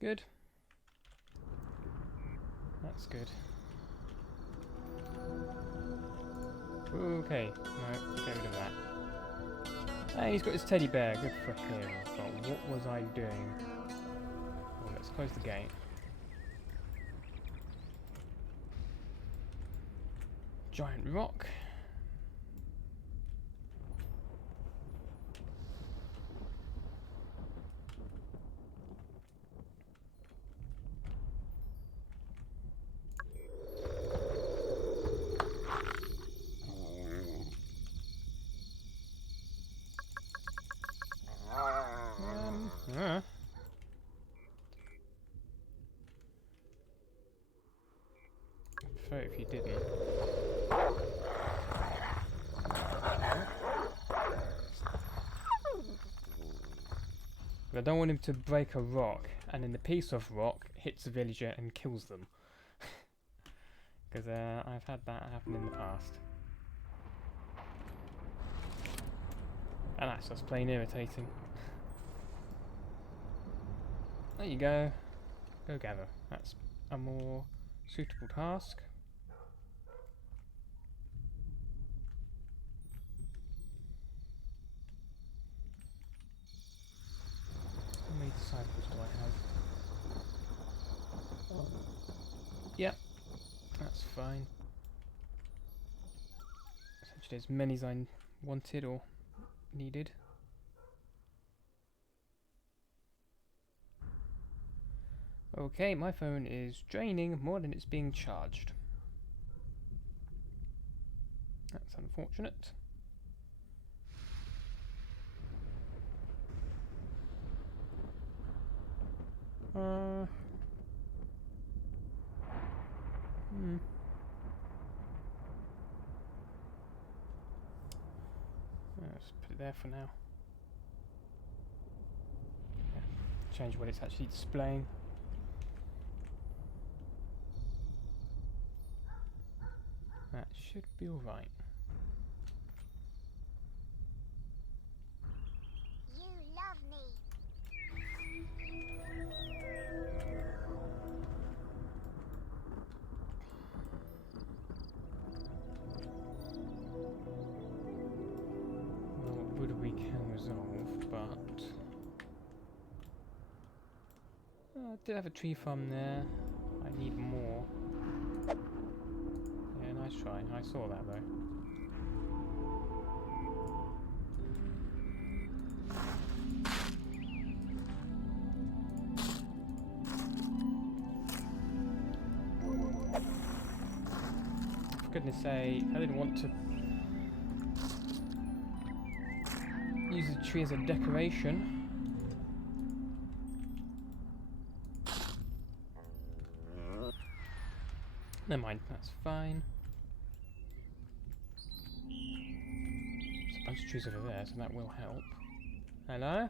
Good. That's good. Okay, no, get rid of that. Hey, he's got his teddy bear. Good for him. But what was I doing? Well, let's close the gate. Giant rock. Uh. I'd prefer it if you didn't. But I don't want him to break a rock, and then the piece of rock hits a villager and kills them. Because I've had that happen in the past. And that's just plain irritating. There you go. Go gather. That's a more suitable task. How many disciples do I have? Yep, that's fine. Essentially as many as I wanted or needed. Okay, my phone is draining more than it's being charged. That's unfortunate. Let's put it there for now. Yeah. Change what it's actually displaying. That should be alright. You love me. Well, wood we can resolve, but I did have a tree farm there. I need more. Yeah, nice try. I saw that though. For goodness sake, I didn't want to use the tree as a decoration. Never mind, that's fine. There's a bunch of trees over there, so that will help. Hello?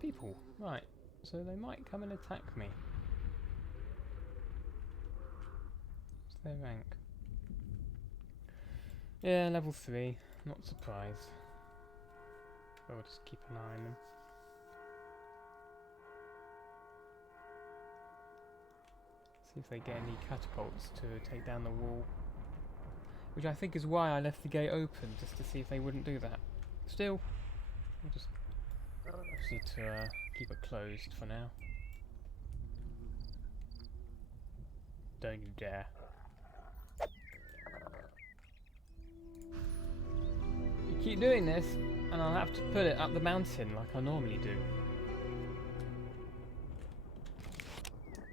People, right. So they might come and attack me. What's their rank? Yeah, level 3. Not surprised. But we'll just keep an eye on them. See if they get any catapults to take down the wall. Which I think is why I left the gate open, just to see if they wouldn't do that. Still, we'll just need to keep it closed for now. Don't you dare. You keep doing this, and I'll have to put it up the mountain like I normally do.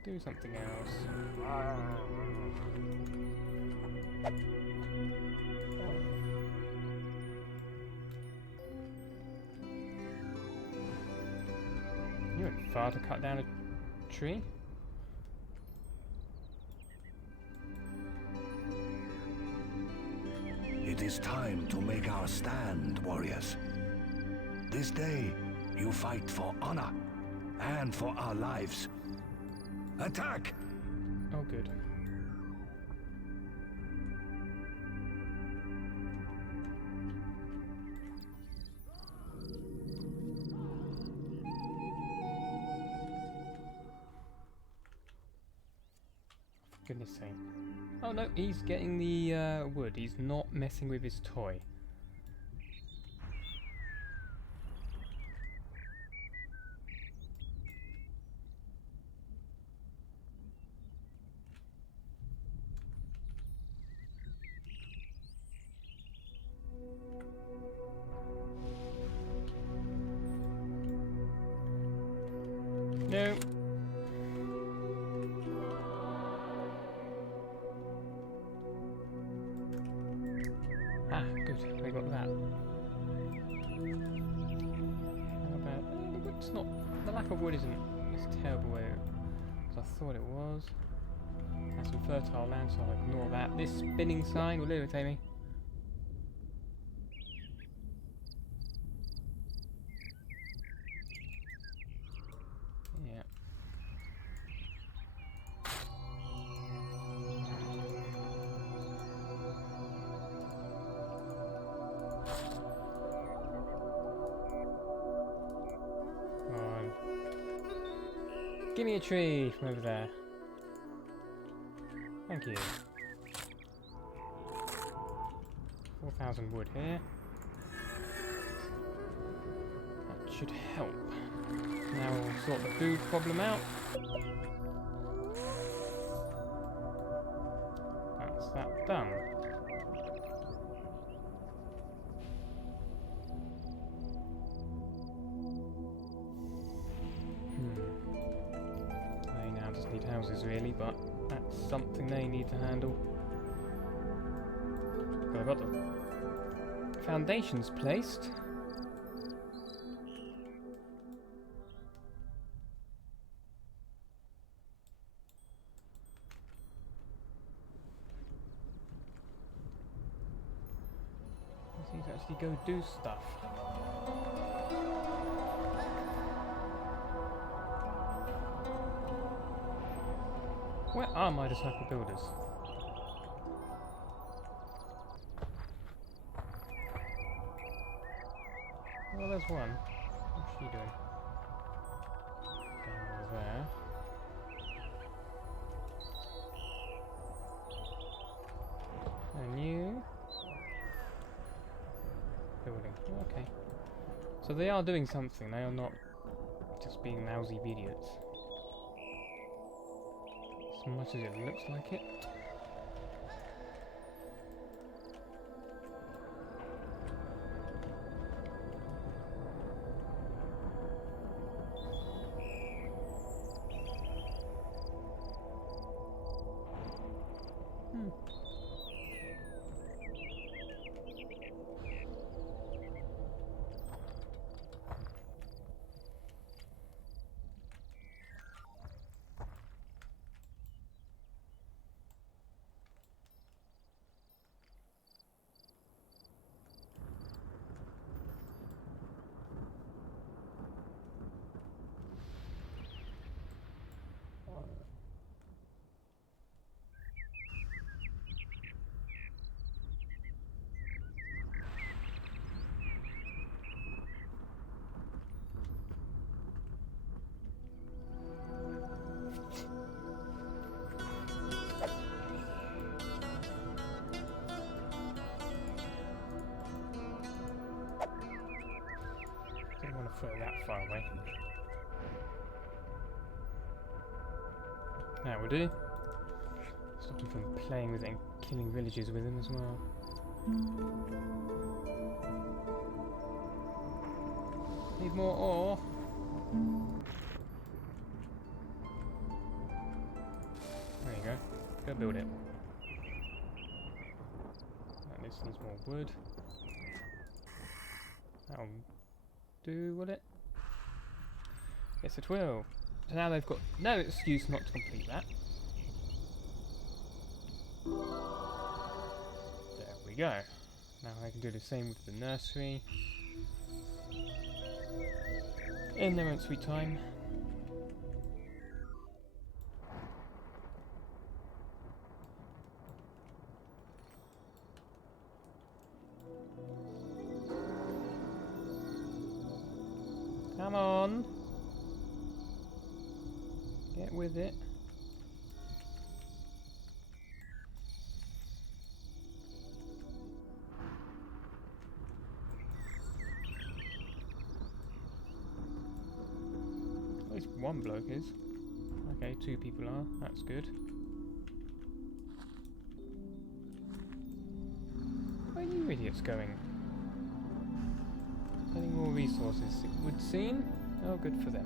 Do something else. You went far to cut down a tree? It is time to make our stand, warriors. This day, you fight for honor and for our lives. Attack! Oh, good. Goodness sake. Oh no, he's getting the wood. He's not messing with his toy. No. Ah, good. I got that. How about the wood's not. The lack of wood isn't as terrible as I thought it was. That's some fertile land, so I'll ignore that. This spinning sign will irritate me. Yeah. Come on. Give me a tree from over there. Thank you. 4,000 wood here. That should help. Now we'll sort the food problem out. That's that done. They now just need houses really, but that's something they need to handle. But I've got the foundations placed. I just need to actually go do stuff. Where are my disciple builders? Well, there's one. What's she doing? Down there. A new building. Okay. So they are doing something. They are not just being lousy idiots. As much as it looks like it. Don't want to throw that far away. That will do. Stop him from playing with it and killing villagers with him as well. Need more ore. There you go. Go build it. Right, this needs more wood. That'll do, will it? Yes, it will. So now they've got no excuse not to complete that. There we go. Now I can do the same with the nursery. In their own sweet time. Come on. Get with it. one bloke is. Okay, 2 people are. That's good. Where are you idiots going? Getting more resources, it would seem. Oh, good for them.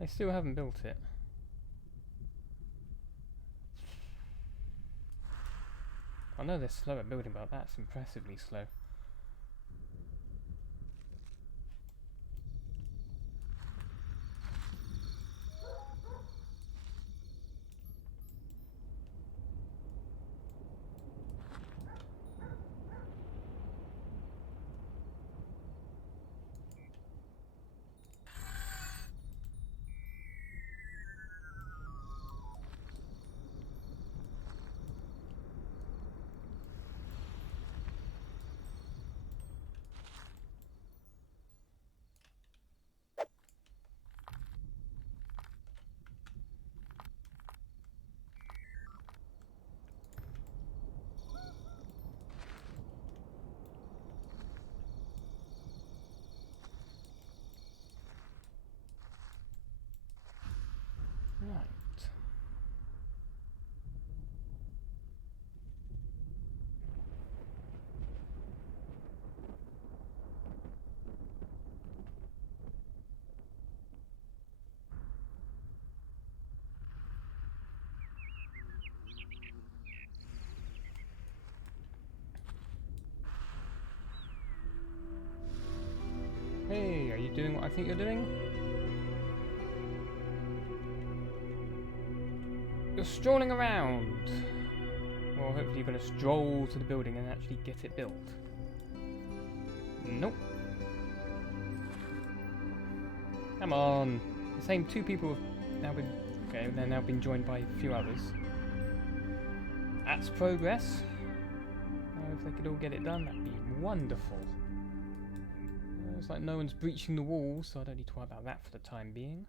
They still haven't built it. I know they're slow at building, but that's impressively slow. Right. Hey, are you doing what I think you're doing? You're strolling around! Well, hopefully you're going to stroll to the building and actually get it built. Nope. Come on! The same 2 people have now been... Okay, they're now been joined by a few others. That's progress. If they could all get it done, that'd be wonderful. Looks like no one's breaching the walls, so I don't need to worry about that for the time being.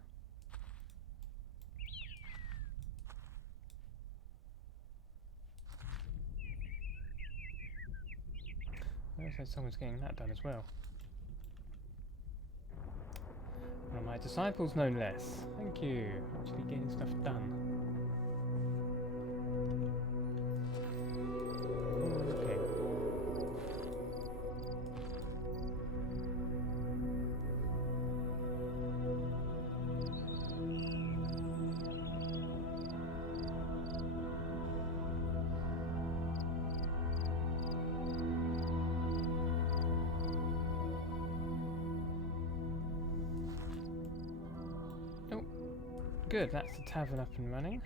Looks like someone's getting that done as well. Well, my disciples know less. Thank you. Actually getting stuff done. Okay. Good, that's the tavern up and running.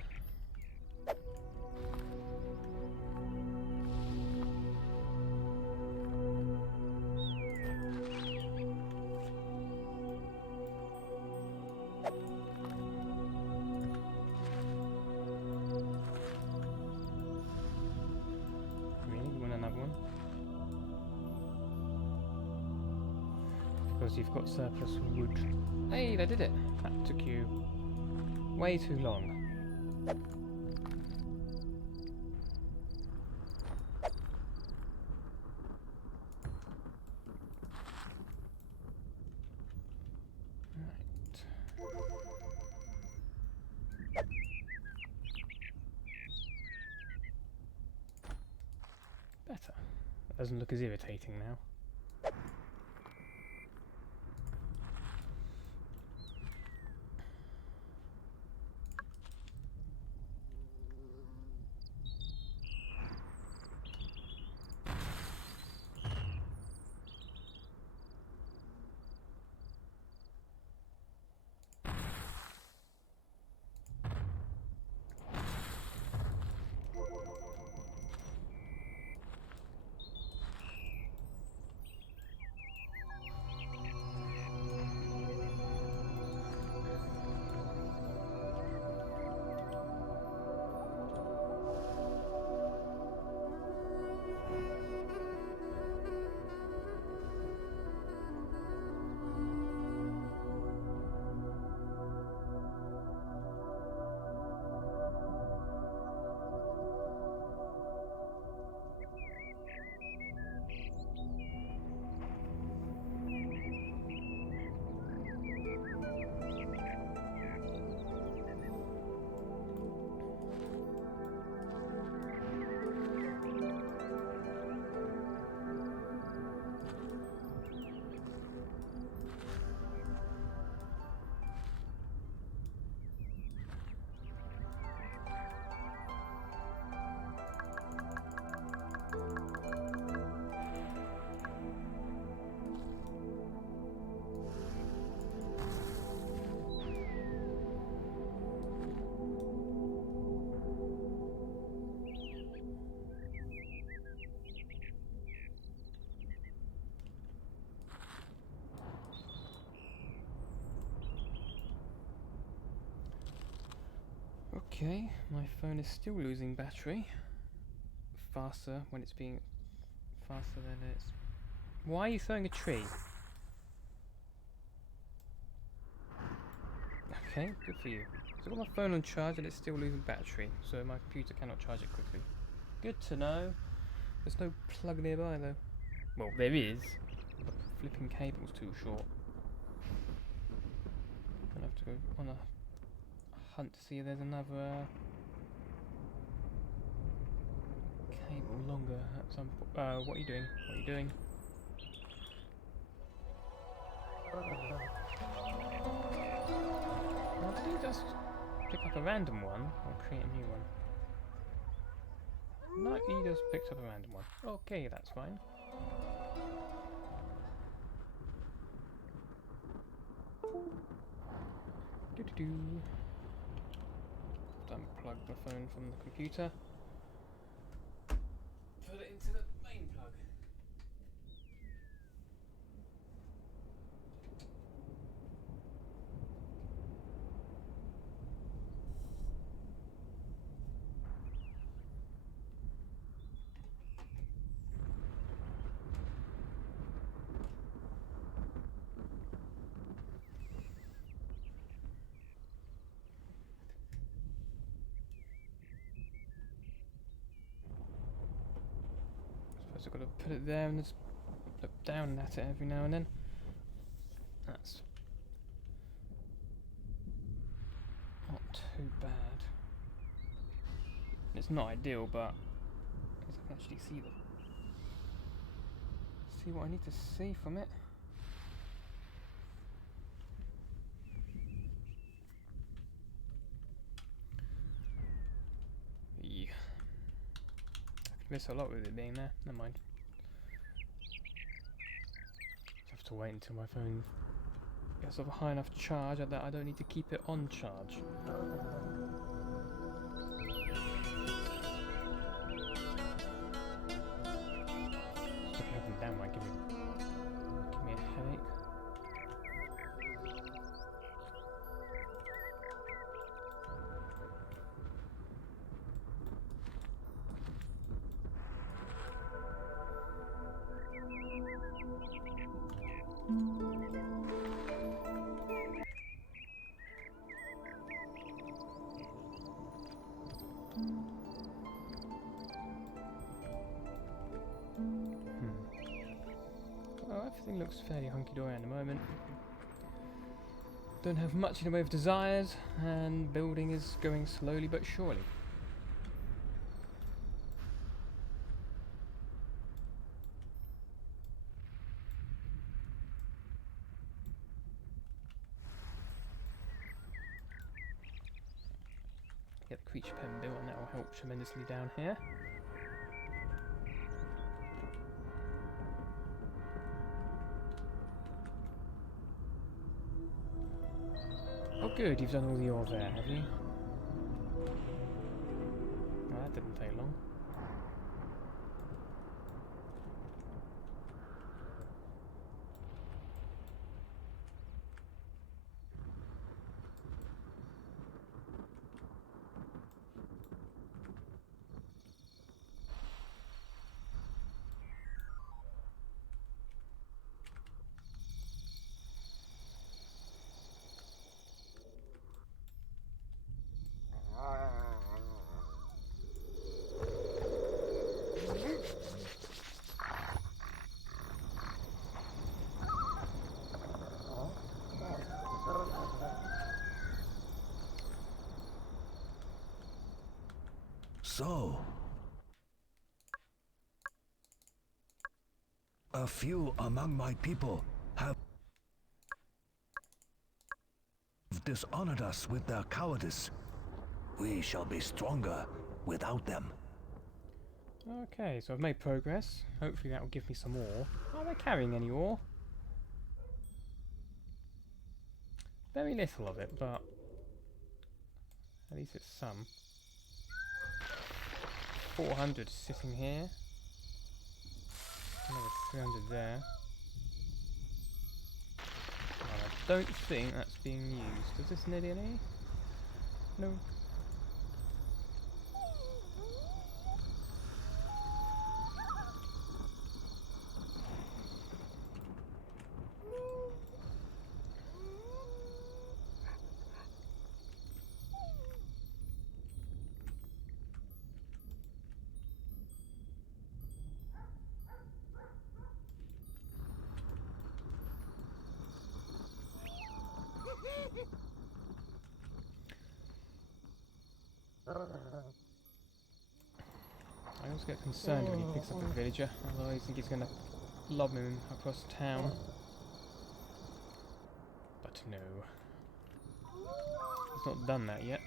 Really? You want another one? Because you've got surplus wood. Hey, they did it! That took you way too long. Right. Better. That doesn't look as irritating now. Okay, my phone is still losing battery. Faster when it's being faster than it's. Why are you throwing a tree? Okay, good for you. So I've got my phone on charge and it's still losing battery, so my computer cannot charge it quickly. Good to know. There's no plug nearby though. Well, there is. The flipping cable's too short. I'll have to go on a hunt to see if there's another cable longer at some point. What are you doing? What are you doing? Why did he just pick up a random one or create a new one? No, he just picked up a random one. Okay, that's fine. Doo-doo-doo. Unplug my phone from the computer. Put it into the main plug. I've got to put it there and just look down at it every now and then. That's not too bad. It's not ideal, but at least I can actually see what I need to see from it. Yeah. I could miss a lot with it being there. Never mind. Just have to wait until my phone gets of a high enough charge that I don't need to keep it on charge. Just looking up and down might give me a headache. Well, everything looks fairly hunky-dory at the moment. Don't have much in the way of desires, and building is going slowly but surely. Get the creature pen built, and that will help tremendously down here. Oh good, you've done all the ore there, have you? Well, that didn't take long. So, a few among my people have dishonored us with their cowardice. We shall be stronger without them. Okay, so I've made progress. Hopefully that will give me some ore. Are they carrying any ore? Very little of it, but at least it's some. 400 sitting here. Another 300 there. Well, I don't think that's being used. Does this need any? No. always get concerned when he picks up a villager, although I think he's going to lob him across town. But no. He's not done that yet.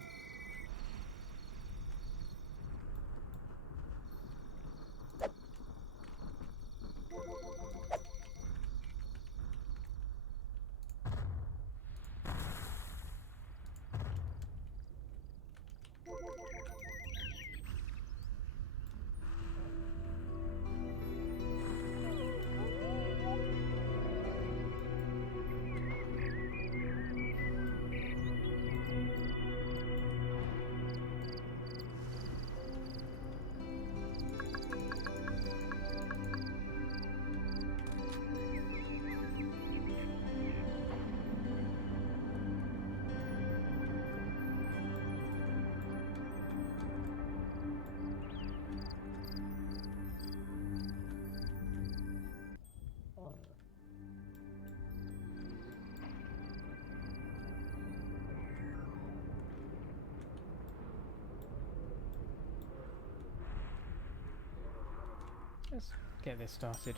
Let's get this started.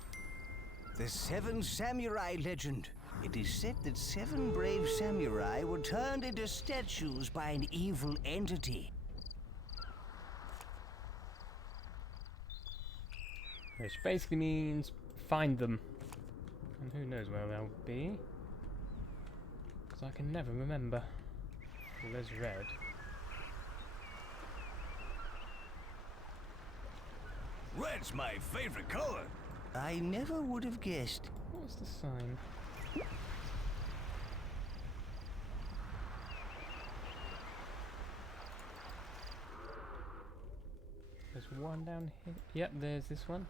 The Seven Samurai legend. It is said that 7 brave samurai were turned into statues by an evil entity. Which basically means find them. And who knows where they'll be. Because I can never remember. Well, there's red. Red's my favorite color. I never would have guessed. What was the sign? There's one down here. Yep, there's this one.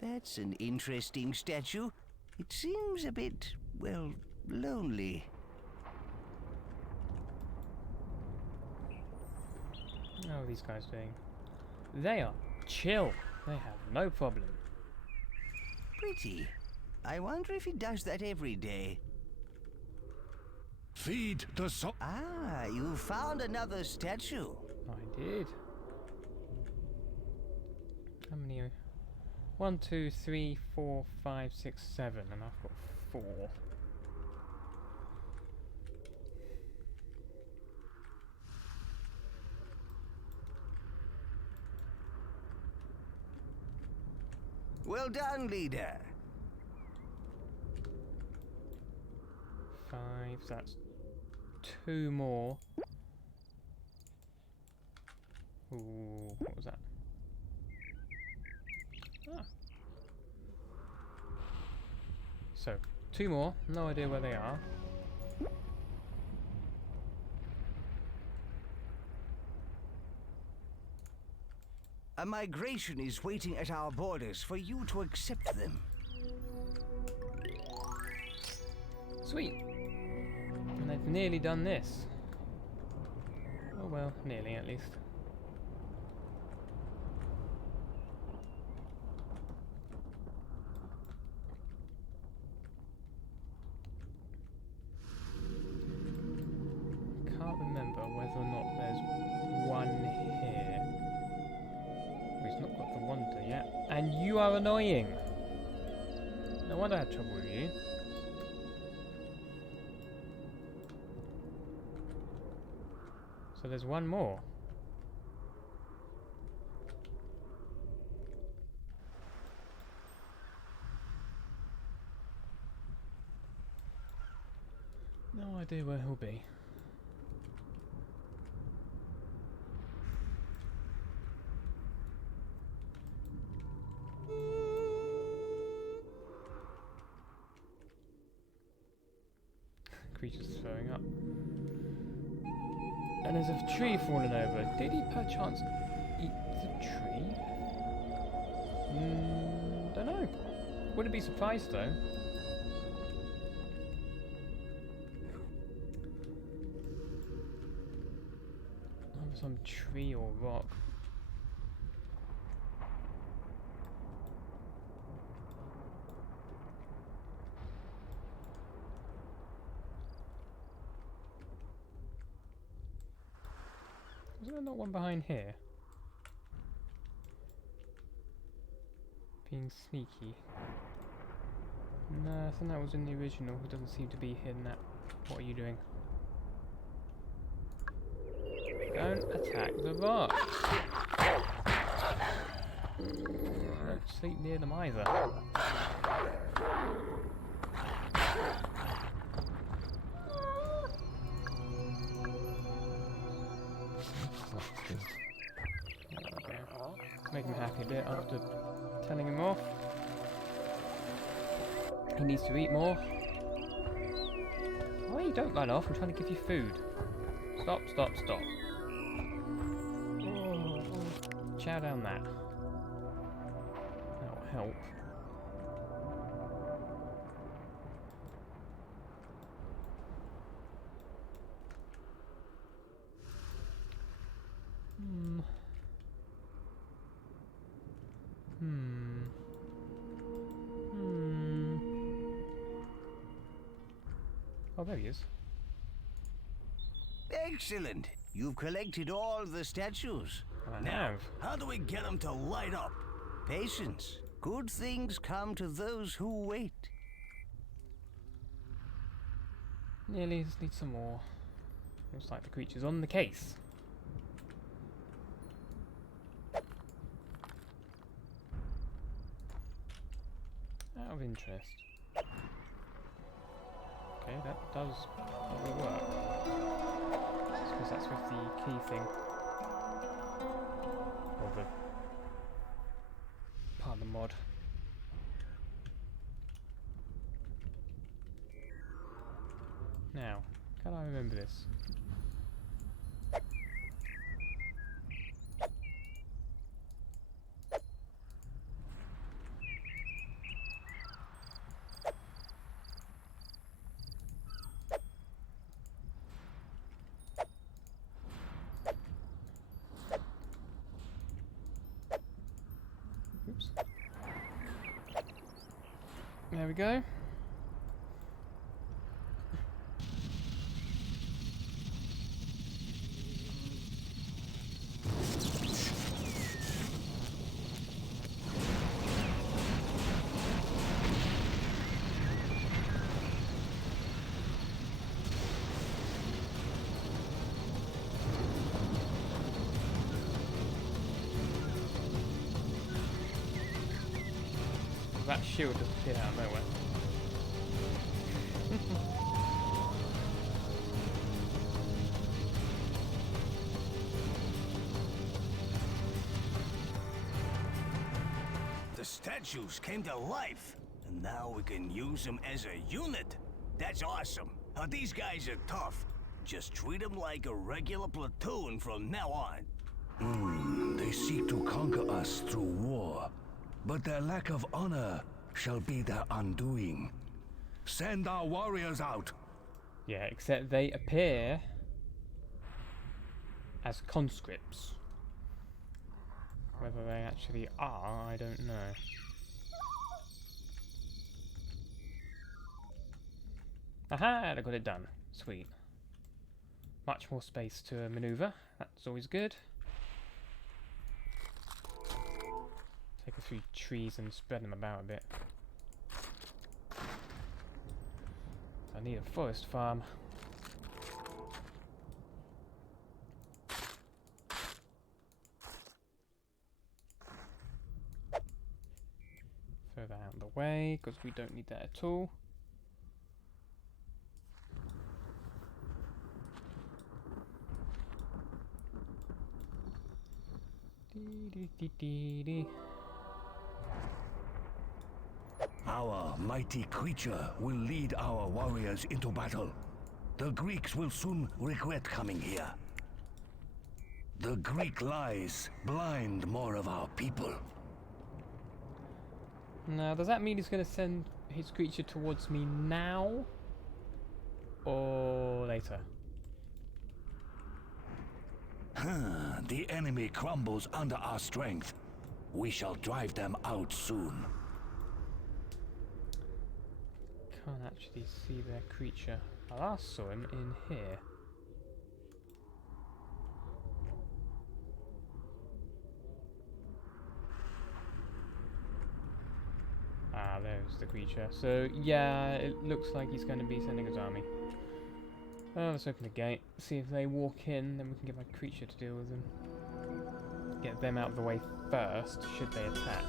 That's an interesting statue. It seems a bit, well, lonely. How are these guys doing? They are chill. They have no problem. Pretty. I wonder if he does that every day. Feed the soul. Ah, you found another statue. I did. How many are... 1, 2, 3, 4, 5, 6, 7, and I've got 4. Well done, leader. 5, so that's 2 more. Ooh, what was that? Ah. So, 2 more, no idea where they are. A migration is waiting at our borders for you to accept them. Sweet! And they've nearly done this. Oh well, nearly at least. Can't remember whether or not there's one here. He's not got the wonder yet. And you are annoying! No wonder I had trouble with you. So there's one more. No idea where he'll be. Creatures throwing up. And there's a tree falling over. Did he perchance eat the tree? Don't know. Wouldn't be surprised though. Over some tree or rock. Is there not one behind here? Being sneaky. No, I think that was in the original. He doesn't seem to be here in that. What are you doing? Don't attack the rock. Don't sleep near them either. Make him happy a bit after telling him off. He needs to eat more. Oh, you don't run off. I'm trying to give you food. Stop, stop, stop. Chow down that. That'll help. Oh, there he is. Excellent. You've collected all the statues. I have. How do we get them to light up? Patience. Good things come to those who wait. Nearly just need some more. Looks like the creature's on the case. Out of interest. Okay, that does probably work. I suppose that's with the key thing. Or the part of the mod. Now, can I remember this? Oops. There we go. That shield just appeared out of nowhere. The statues came to life, and now we can use them as a unit. That's awesome. These guys are tough. Just treat them like a regular platoon from now on. They seek to conquer us through war, but their lack of honor shall be their undoing. Send our warriors out. Yeah, except they appear as conscripts. Whether they actually are, I don't know. Aha! I got it done. Sweet. Much more space to maneuver. That's always good. Take a few trees and spread them about a bit. I need a forest farm. Throw that out of the way, because we don't need that at all. Our mighty creature will lead our warriors into battle. The Greeks will soon regret coming here. The Greek lies blind more of our people. Now, does that mean he's going to send his creature towards me now? Or later? The enemy crumbles under our strength. We shall drive them out soon. Can't actually see their creature. I last saw him in here. Ah, there's the creature. So, yeah, it looks like he's going to be sending his army. Oh, let's open the gate. See if they walk in, then we can get my creature to deal with them. Get them out of the way first, should they attack.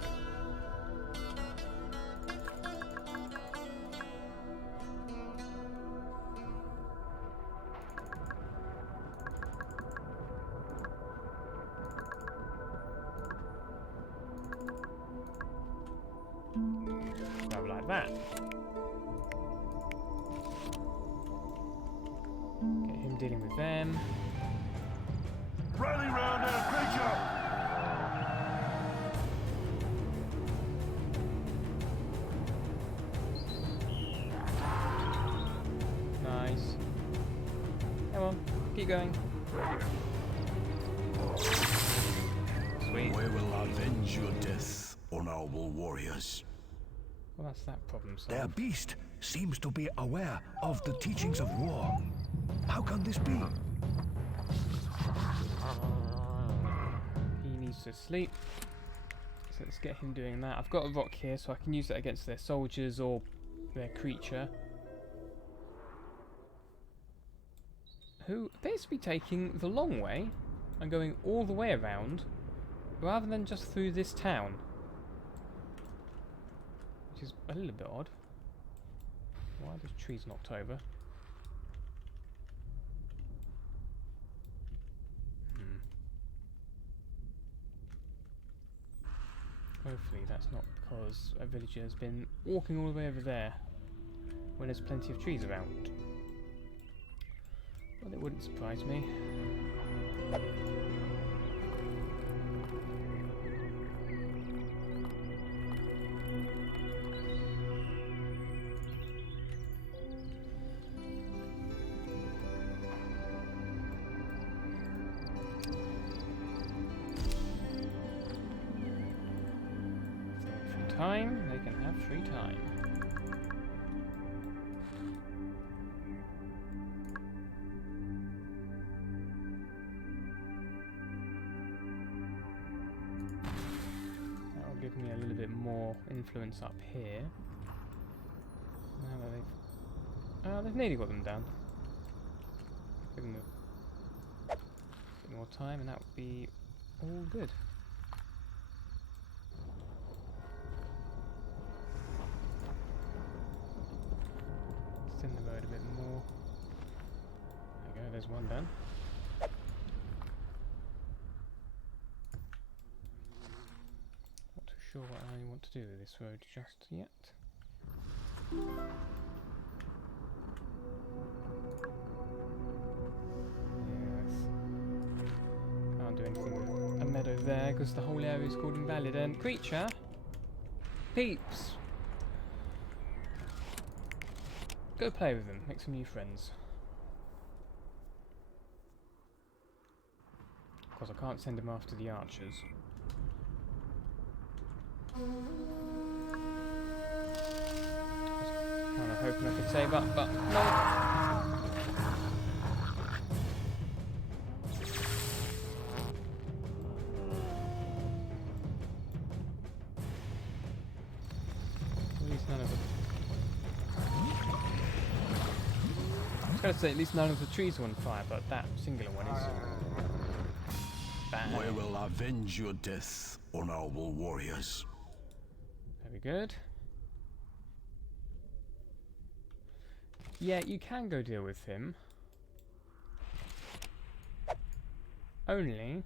Go like that. Get him dealing with them. Rally round our creature! Nice. Come on, keep going. Sweet. We will avenge your death on our warriors. Well, that's that problem solved. Their beast seems to be aware of the teachings of war. How can this be? He needs to sleep. So let's get him doing that. I've got a rock here, so I can use that against their soldiers or their creature. Who appears to be taking the long way and going all the way around, rather than just through this town. Which is a little bit odd. Why are those trees knocked over? Hopefully that's not because a villager has been walking all the way over there when there's plenty of trees around. Well, it wouldn't surprise me. Time, they can have free time. That will give me a little bit more influence up here. Now that they've nearly got them down. Give them a bit more time and that would be all good. In the road a bit more. There we go, there's one done. Not too sure what I want to do with this road just yet. Yes. Can't do anything with a meadow there because the whole area is called invalid. And creature! Peeps! Go play with them, make some new friends. Of course, I can't send them after the archers. I was kind of hoping I could save up, but no. At least none of them. I was going to say at least none of the trees are on fire, but that singular one is. Bang. We will avenge your death on our warriors. Very good. Yeah, you can go deal with him. Only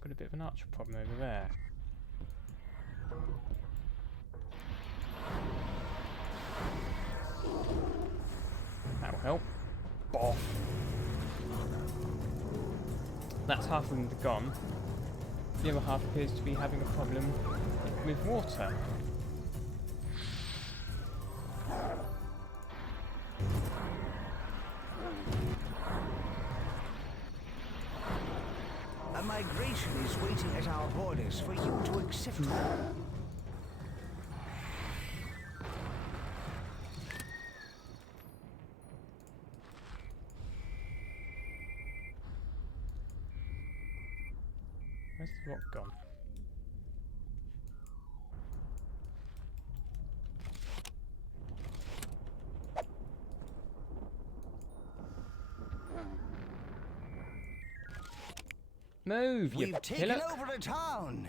got a bit of an archer problem over there. That'll help. Boff. That's half of them gone. The other half appears to be having a problem with water. A migration is waiting at our borders for you to accept them. Where's the rock gone? Move, you We've taken pillock. over the town.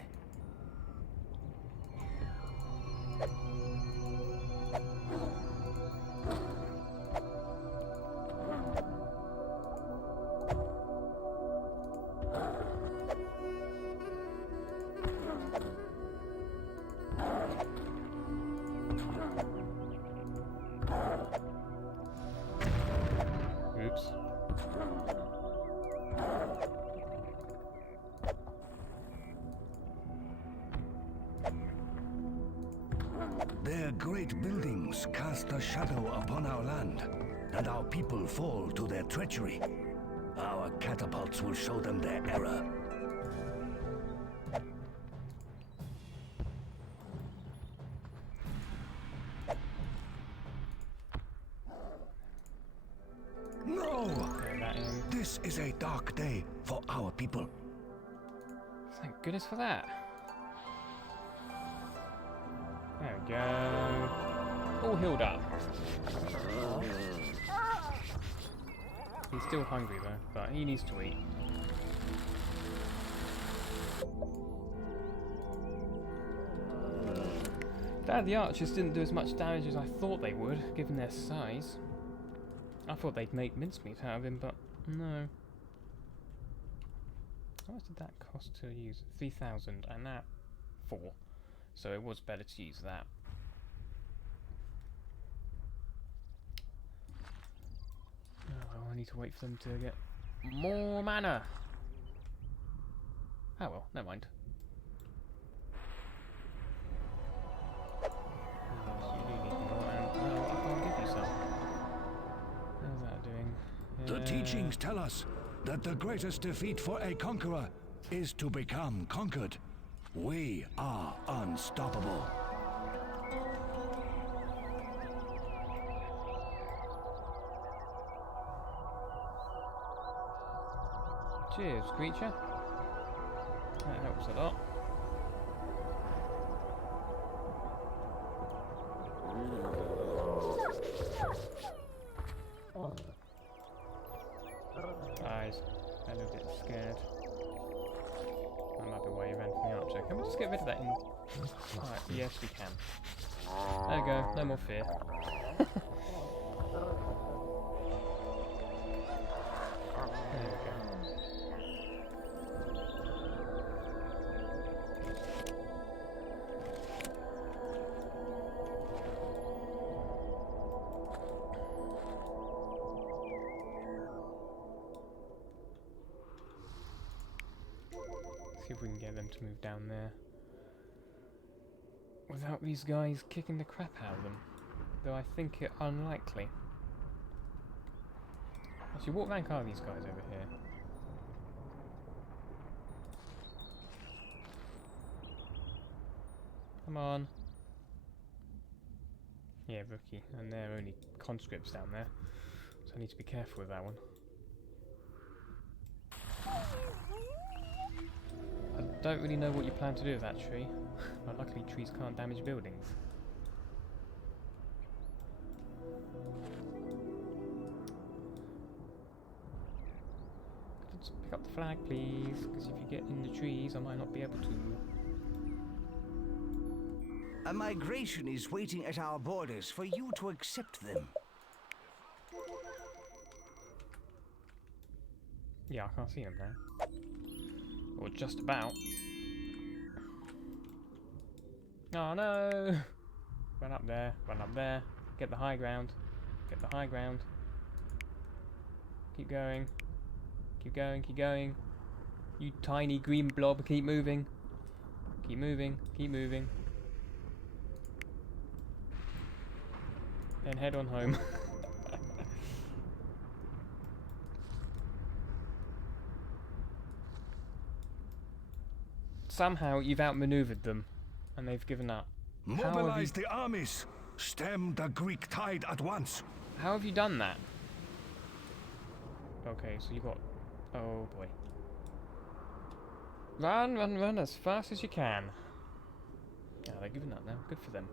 Oops. Their great buildings cast a shadow upon our land, and our people fall to their treachery. Our catapults will show them their error. No! Get that in. This is a dark day for our people. Thank goodness for that. There we go. All healed up. He's still hungry though, but he needs to eat. Glad the archers didn't do as much damage as I thought they would, given their size. I thought they'd make mincemeat out of him, but no. How much did that cost to use? 3,000, and that 4. So it was better to use that. Oh well, I need to wait for them to get more mana. Oh well, never mind. Yes, you do need more, and no, I can't give you some. How's that doing? The teachings tell us that the greatest defeat for a conqueror is to become conquered. We are unstoppable. Cheers, creature. That helps a lot. Guys, I'm a bit scared. That might be why you ran from the archer. Can we just get rid of that in... Alright, yes we can. There we go, no more fear. There we go. See if we can get them to move down there without these guys kicking the crap out of them. Though I think it unlikely. Actually, what rank are these guys over here? Come on. Yeah, rookie. And they're only conscripts down there. So I need to be careful with that one. I don't really know what you plan to do with that tree, but luckily trees can't damage buildings. Let's pick up the flag, please, because if you get in the trees, I might not be able to. A migration is waiting at our borders for you to accept them. Yeah, I can't see them now. Or just about. Oh no! Run up there, run up there. Get the high ground. Get the high ground. Keep going. Keep going, keep going. You tiny green blob, keep moving. Keep moving, keep moving. Then head on home. Somehow you've outmaneuvered them, and they've given up. Mobilize the armies. Stem the Greek tide at once. How have you done that? Okay, so you got... Oh boy. Run, run, run as fast as you can. Yeah, they're giving up now. Good for them.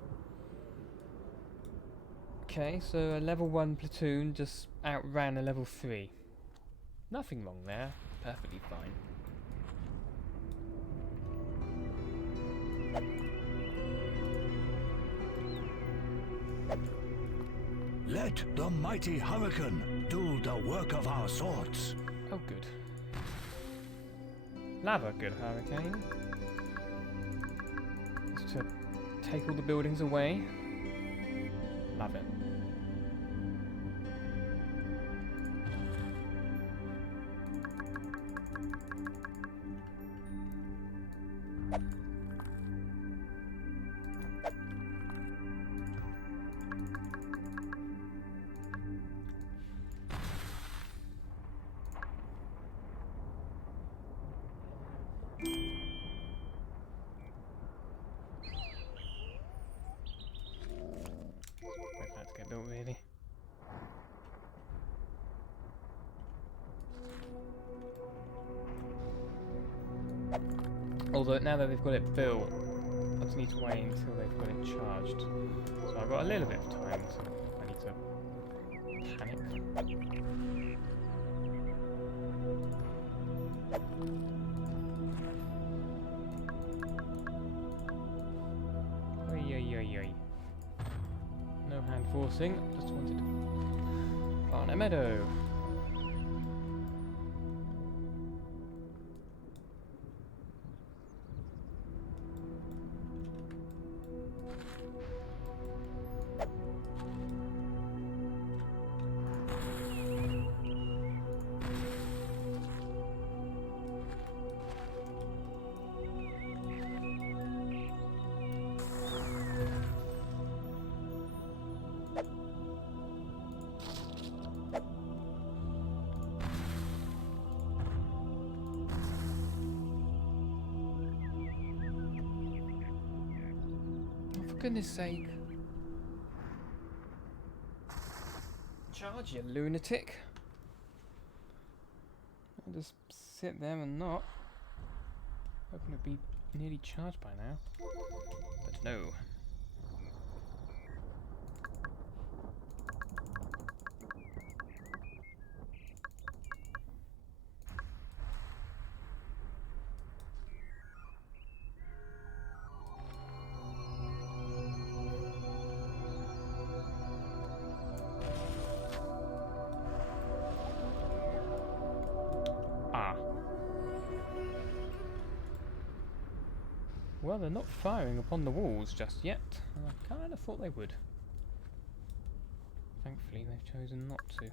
Okay, so a level 1 platoon just outran a level 3. Nothing wrong there. Perfectly fine. Let the mighty hurricane do the work of our swords. Oh, good. Lava, good hurricane. Just to take all the buildings away. Love it. Wait for that to get built, really. Although now that they've got it built, I just need to wait until they've got it charged. So I've got a little bit of time until I need to panic. Oi, oi, oi, oi. No hand forcing, just wanted to plant a meadow. For goodness sake. Charge, you lunatic. I'll just sit there and not. Hoping it'd be nearly charged by now. But no. Well, they're not firing upon the walls just yet, and I kind of thought they would. Thankfully, they've chosen not to.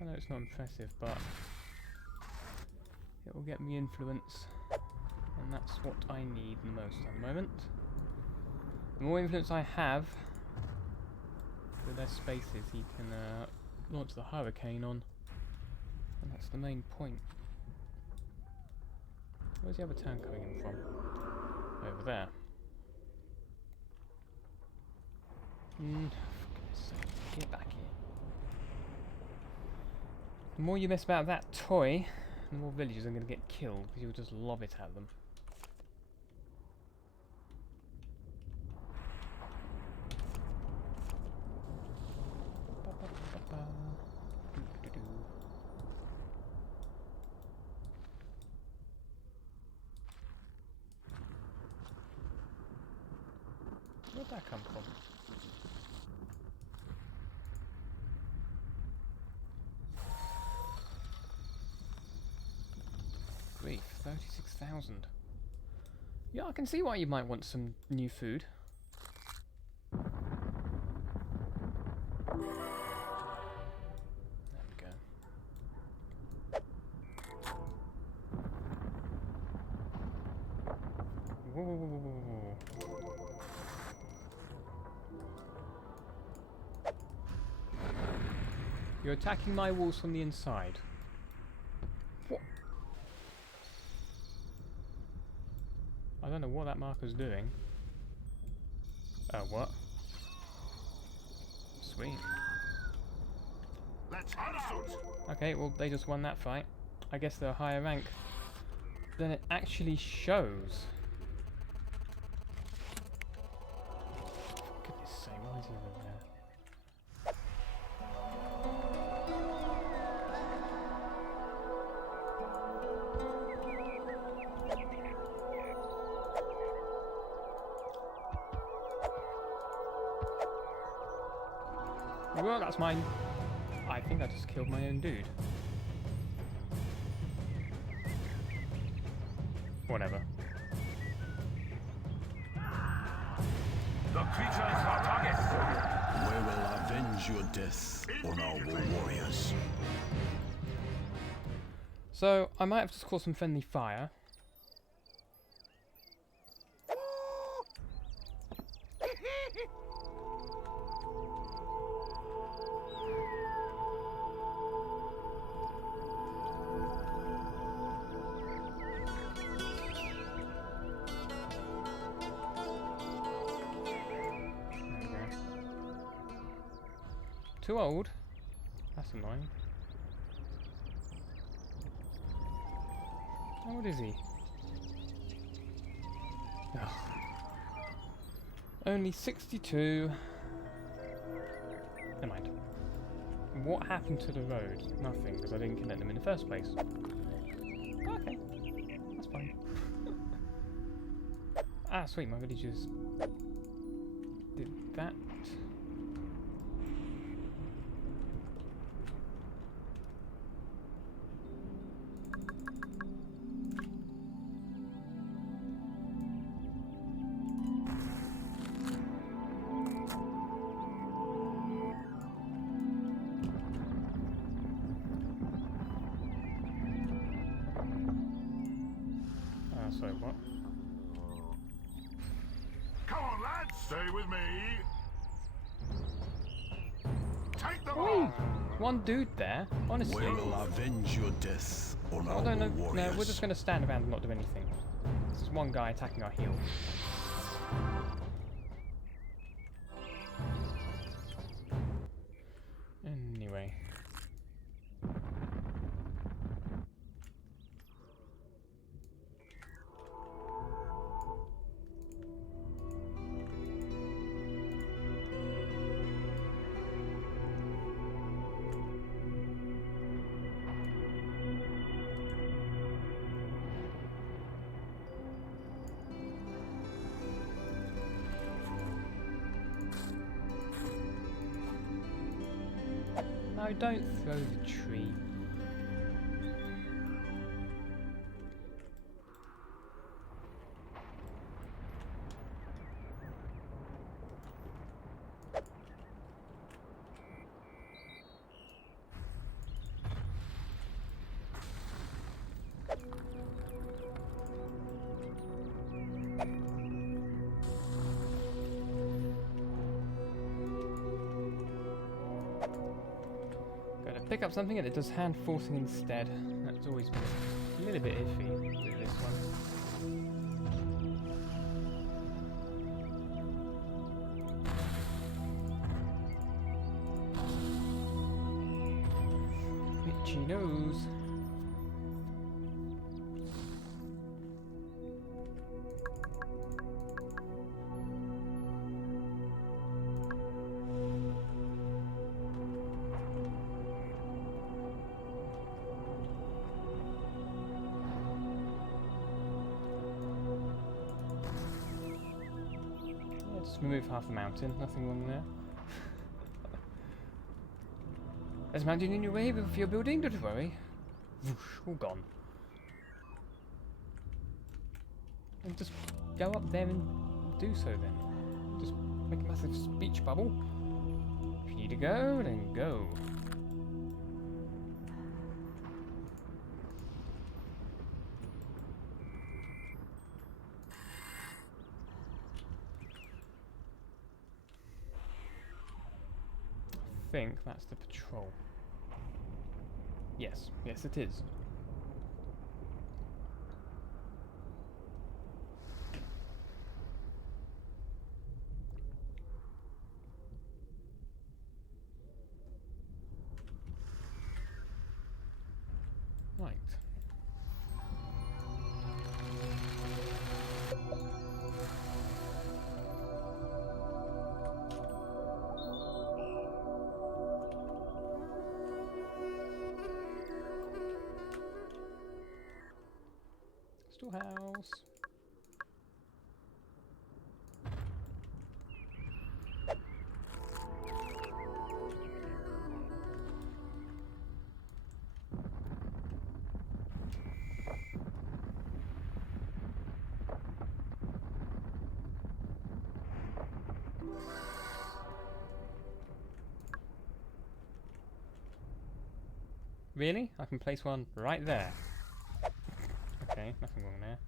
I know it's not impressive, but it will get me influence. And that's what I need the most at the moment. The more influence I have, the less spaces he can launch the hurricane on. And that's the main point. Where's the other town coming in from? Over there. For goodness sake, get back here. The more you mess about that toy, the more villagers are going to get killed because you'll just lob it at them. Where'd that come from? Grief, 36,000. Yeah, I can see why you might want some new food. There we go. Whoa, whoa, whoa, whoa, whoa. You're attacking my walls from the inside. What? I don't know what that marker's doing. Oh, what? Sweet. Let's head out. Okay, well, they just won that fight. I guess they're a higher rank than it actually shows. Well, that's mine. I think I just killed my own dude. Whatever. The creature is our target. We will avenge your death on our warriors. So, I might have just caused some friendly fire. Too old? That's annoying. How old is he? Ugh. Only 62. Never mind. What happened to the road? Nothing, because I didn't connect them in the first place. Okay. That's fine. Ah, sweet, my villagers did that. Sorry, what? Come on, lads, stay with me. Take them Ooh, on. one dude there, honestly. We will avenge your death on Oh, our no, warriors. we're just going to stand around and not do anything. There's just one guy attacking our heel. Anyway. No, don't throw the tree. Pick up something and it does hand forcing instead. That's always a little bit iffy with this one. Itchy nose. Remove half the mountain, nothing wrong there. There's a mountain in your way for your building, don't worry. Whoosh, all gone. And just go up there and do so then. Just make a massive speech bubble. If you need to go, then go. I think that's the patrol. Yes, yes it is. Right. Storehouse. Really? I can place one right there. Okay, nothing wrong there.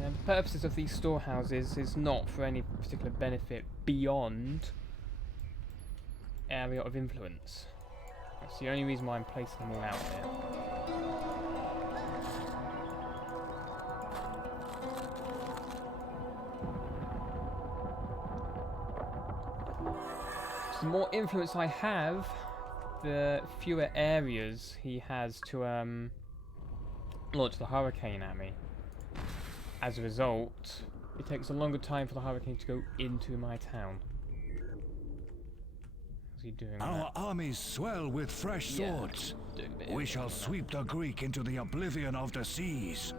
Yeah, the purposes of these storehouses is not for any particular benefit beyond area of influence. That's the only reason why I'm placing them all out there. So the more influence I have, the fewer areas he has to launch the hurricane at me. As a result, it takes a longer time for the hurricane to go into my town. How's he doing on Our that? armies swell with fresh Yeah, swords. doing a bit We of shall on that. sweep the Greek into the oblivion of the seas.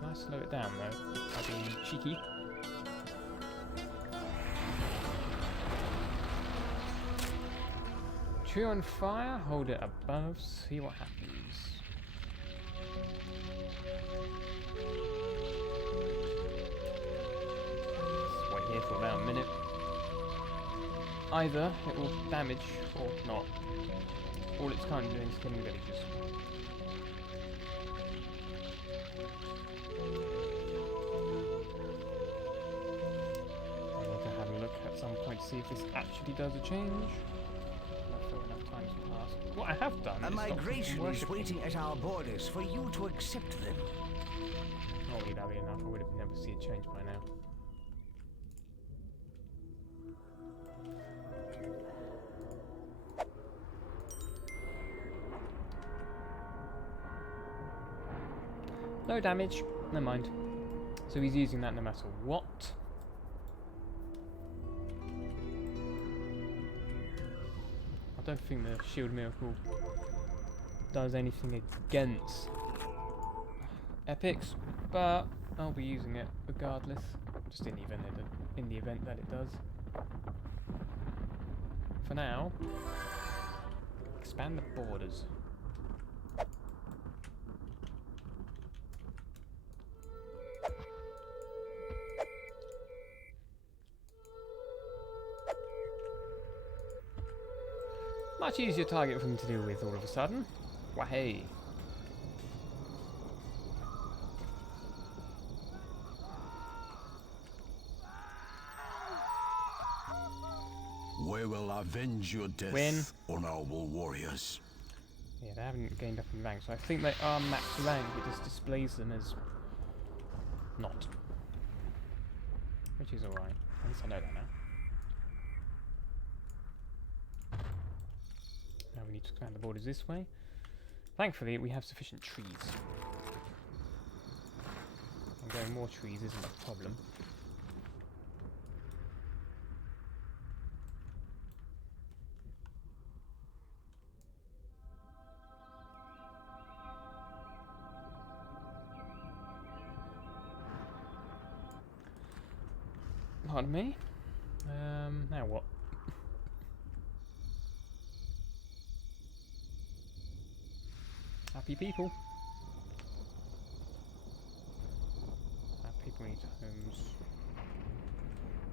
Can I slow it down though? I've been cheeky. Tree on fire, hold it above, see what happens. Let's wait here for about a minute. Either it will damage or not. All it's currently doing is killing villagers. I need to have a look at some point to see if this actually does a change. Not sure enough time's passed. What I have done A is stop them from migration is worshipping. waiting at our borders for you to accept them. Oh, that'd be enough. I would have never seen a change by now. No damage. Never mind. So he's using that no matter what. I don't think the shield miracle does anything against epics, but I'll be using it regardless. Just in the event that it does. For now, expand the borders. Much easier target for them to deal with all of a sudden. Wahey. We will avenge your death Win. on our warriors. Yeah, they haven't gained up in rank, so I think they are max rank. It just displays them as not. Which is alright. At least I know that now. Now we need to expand the borders this way. Thankfully, we have sufficient trees. And growing more trees isn't a problem. Pardon me. Now what? Happy people. Happy people need homes.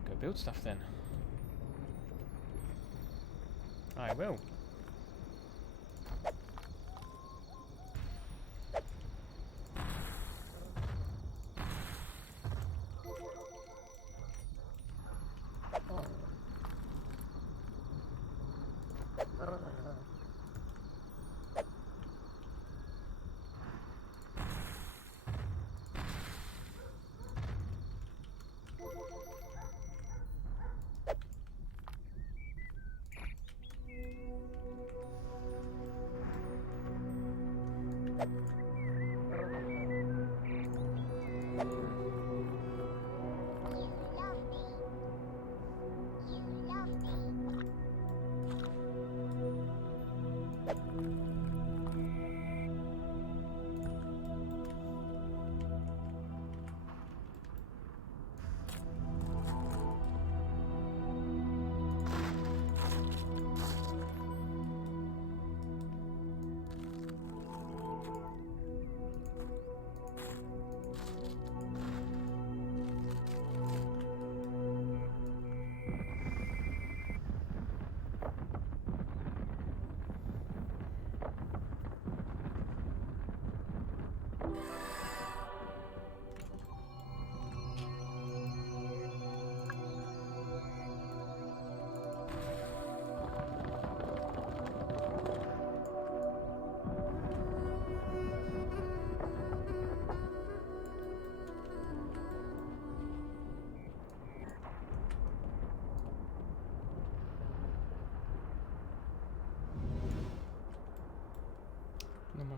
Go build stuff then. I will.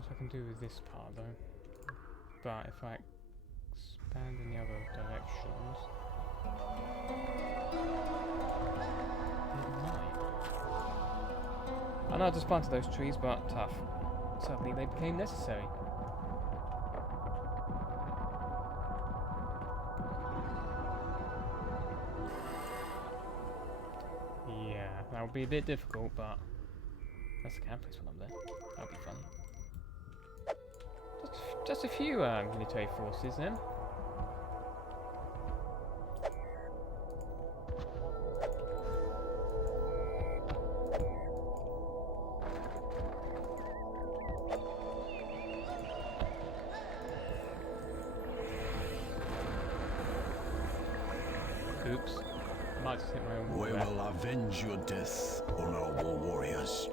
much I can do with this part though. But if I expand in the other directions, it might. I know I just planted those trees, but tough. Suddenly they became necessary. Yeah, that would be a bit difficult, but that's the camp place when I'm there. That'll be fun. Just a few military forces then. Oops. Might just hit my own wall We there. will avenge your death, honorable warriors.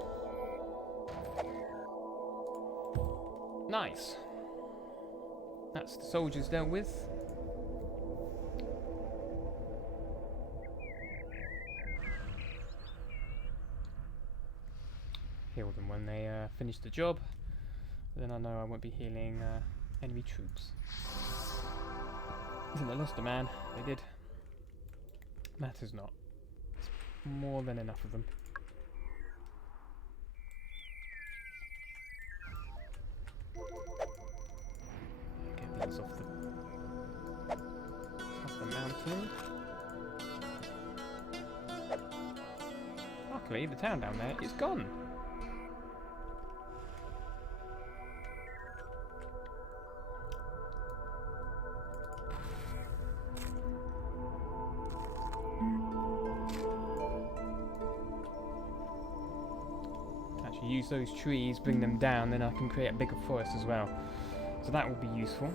Nice. That's the soldiers dealt with. Heal them when they finish the job. Then I know I won't be healing enemy troops. Listen, they lost a man. They did. Matters not. It's more than enough of them. Get these off the mountain. Luckily, the town down there is gone. Actually, use those trees, bring them down, then I can create a bigger forest as well. So that will be useful.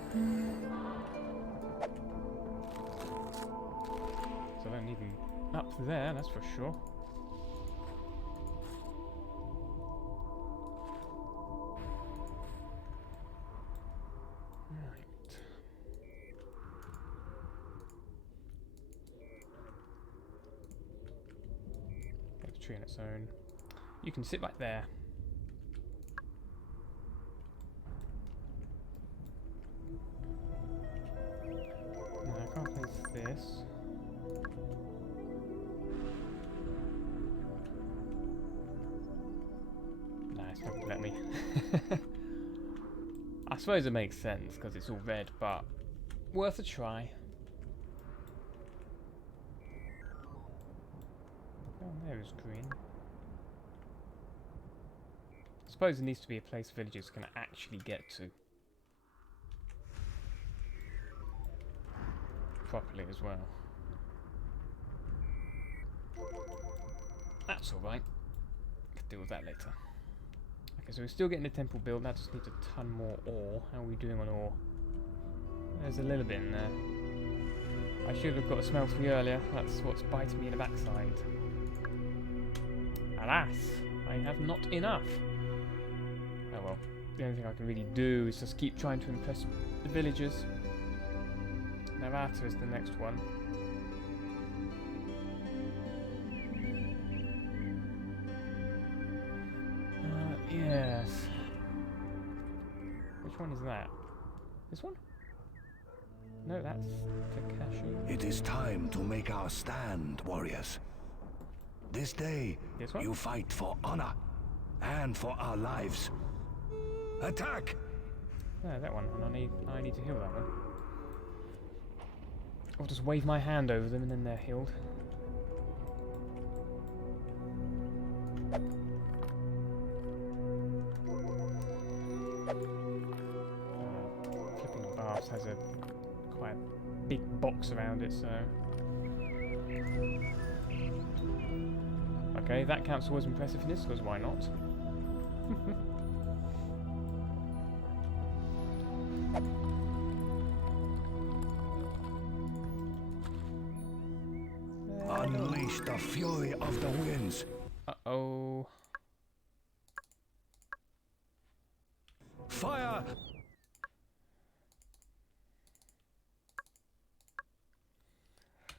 So I don't need them up there, that's for sure. Right. Take the tree on its own. You can sit right there. No, I can't place this. Nah, it's not gonna let me. I suppose it makes sense because it's all red, but worth a try. Oh, there is green. I suppose there needs to be a place villagers can actually get to properly as well. That's alright. Could deal with that later. Okay, so we're still getting the temple built. That just needs a ton more ore. How are we doing on ore? There's a little bit in there. I should have got a smeltery earlier. That's what's biting me in the backside. Alas, I have not enough. Oh well, the only thing I can really do is just keep trying to impress the villagers. Narata is the next one. Yes. Which one is that? This one? No, that's Kakashi. It is time to make our stand, warriors. This day, This one? you fight for honor and for our lives. Attack! Yeah, that one. And I need to heal that one. I'll just wave my hand over them and then they're healed. Flipping Baths has a quite a big box around it, so... Okay, that counts towards impressiveness, because why not? Unleash the fury of the winds. Uh-oh. Fire!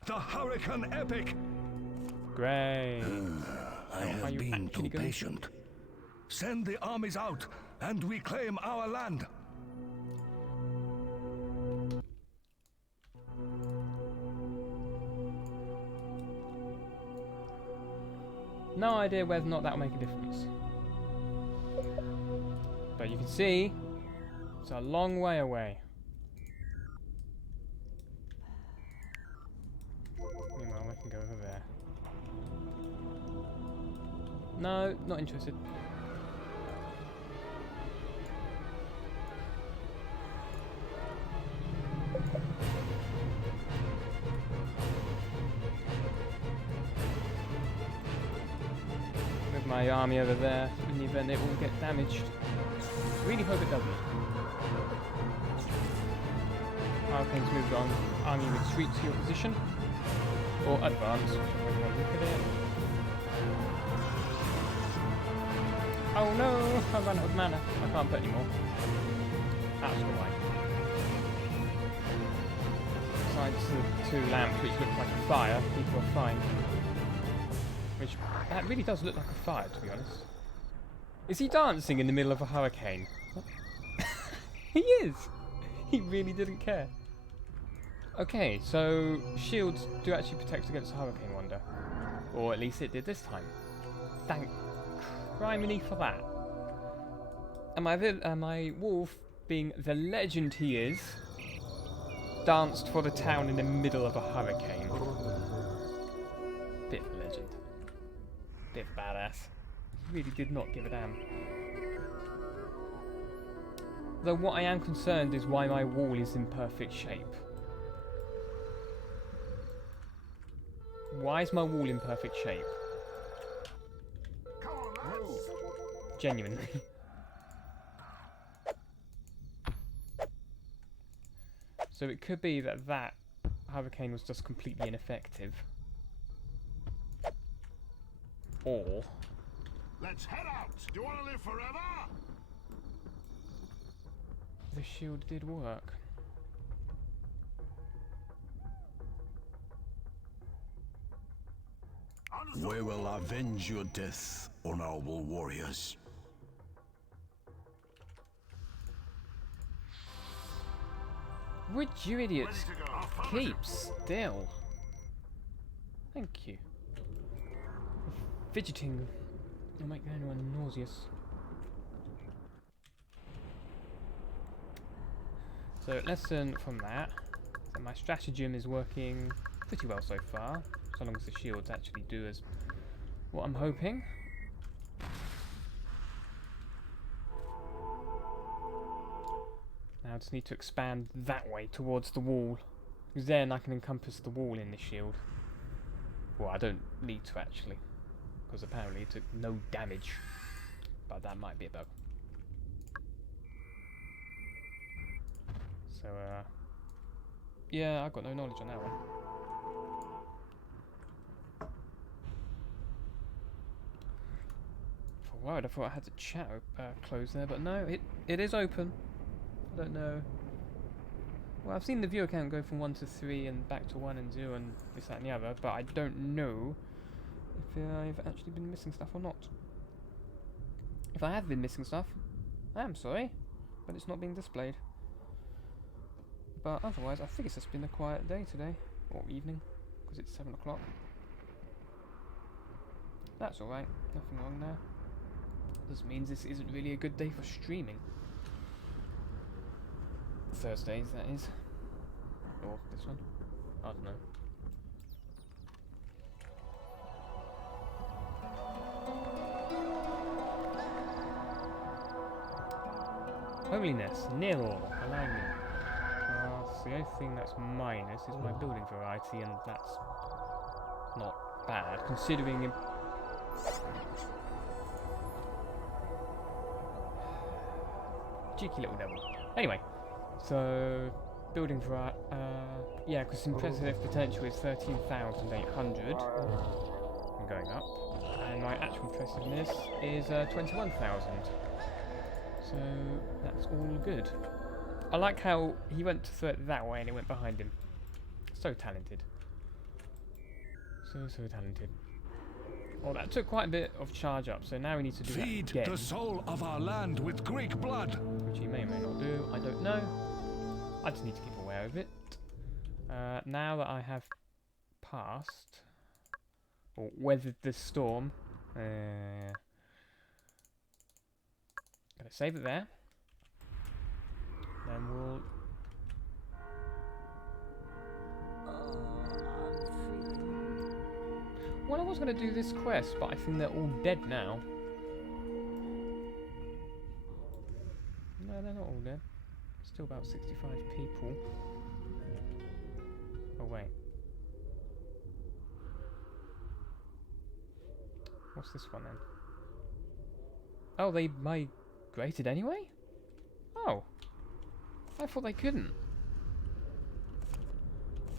The hurricane epic! Great. I Are have you been actually too going to- patient. Send the armies out. and reclaim our land. No idea whether or not that will make a difference. But you can see, it's a long way away. Meanwhile, we can go over there. No, not interested. With my army over there, in the event it will get damaged. Really hope it doesn't. Hurricane's moved on. Army retreat to your position. Or advance, whichever way you want to look at it. Oh no! I ran out of mana. I can't put any more. That's alright. Besides the two lamps which look like a fire, people are fine. Which, that really does look like a fire, to be honest. Is he dancing in the middle of a hurricane? He is! He really didn't care. Okay, so shields do actually protect against a hurricane wonder. Or at least it did this time. Thank criminy for that. And my wolf, being the legend he is, danced for the town in the middle of a hurricane. Bit of legend. Bit of badass. Really did not give a damn. Though what I am concerned is why my wall is in perfect shape. Why is my wall in perfect shape? Genuinely. So it could be that that hurricane was just completely ineffective. Or... Let's head out! Do you want to live forever? the shield did work. We will avenge your death, honorable warriors. Would you idiots keep still? Thank you. Fidgeting will make anyone nauseous. So lesson from that. So my stratagem is working pretty well so far, so long as the shields actually do as what I'm hoping. Now I just need to expand that way towards the wall, because then I can encompass the wall in the shield. Well, I don't need to actually, because apparently it took no damage, but that might be a bug. So, yeah, I've got no knowledge on that one. For a while I thought I had the chat closed there, but no, it is open. I don't know. Well, I've seen the viewer count go from 1 to 3 and back to 1 and 0 and this, that and the other, but I don't know if I've actually been missing stuff or not. If I have been missing stuff, I am sorry, but it's not being displayed. But otherwise, I think it's just been a quiet day today, or evening, because it's 7 o'clock. That's alright, nothing wrong there. This means this isn't really a good day for streaming. Thursdays, that is. Or this one. I don't know. Holiness, nil, alignment. The only thing that's minus is my building variety, and that's not bad, considering... Cheeky little devil. Anyway, so building variety, yeah, because impressive potential is 13,800. I'm going up, and my actual impressiveness is 21,000. So that's all good. I like how he went to throw it that way and it went behind him. So talented. So talented. Oh, that took quite a bit of charge up, so now we need to do Feed that again. the soul of our land with Greek blood. Which you may or may not do, I don't know. I just need to keep aware of it. Now that I have passed, or weathered this storm, gonna save it there. Then we'll... Well, I was going to do this quest, but I think they're all dead now. No, they're not all dead. Still about 65 people. Oh, wait. What's this one then? Oh, they migrated anyway? Oh. I thought they couldn't.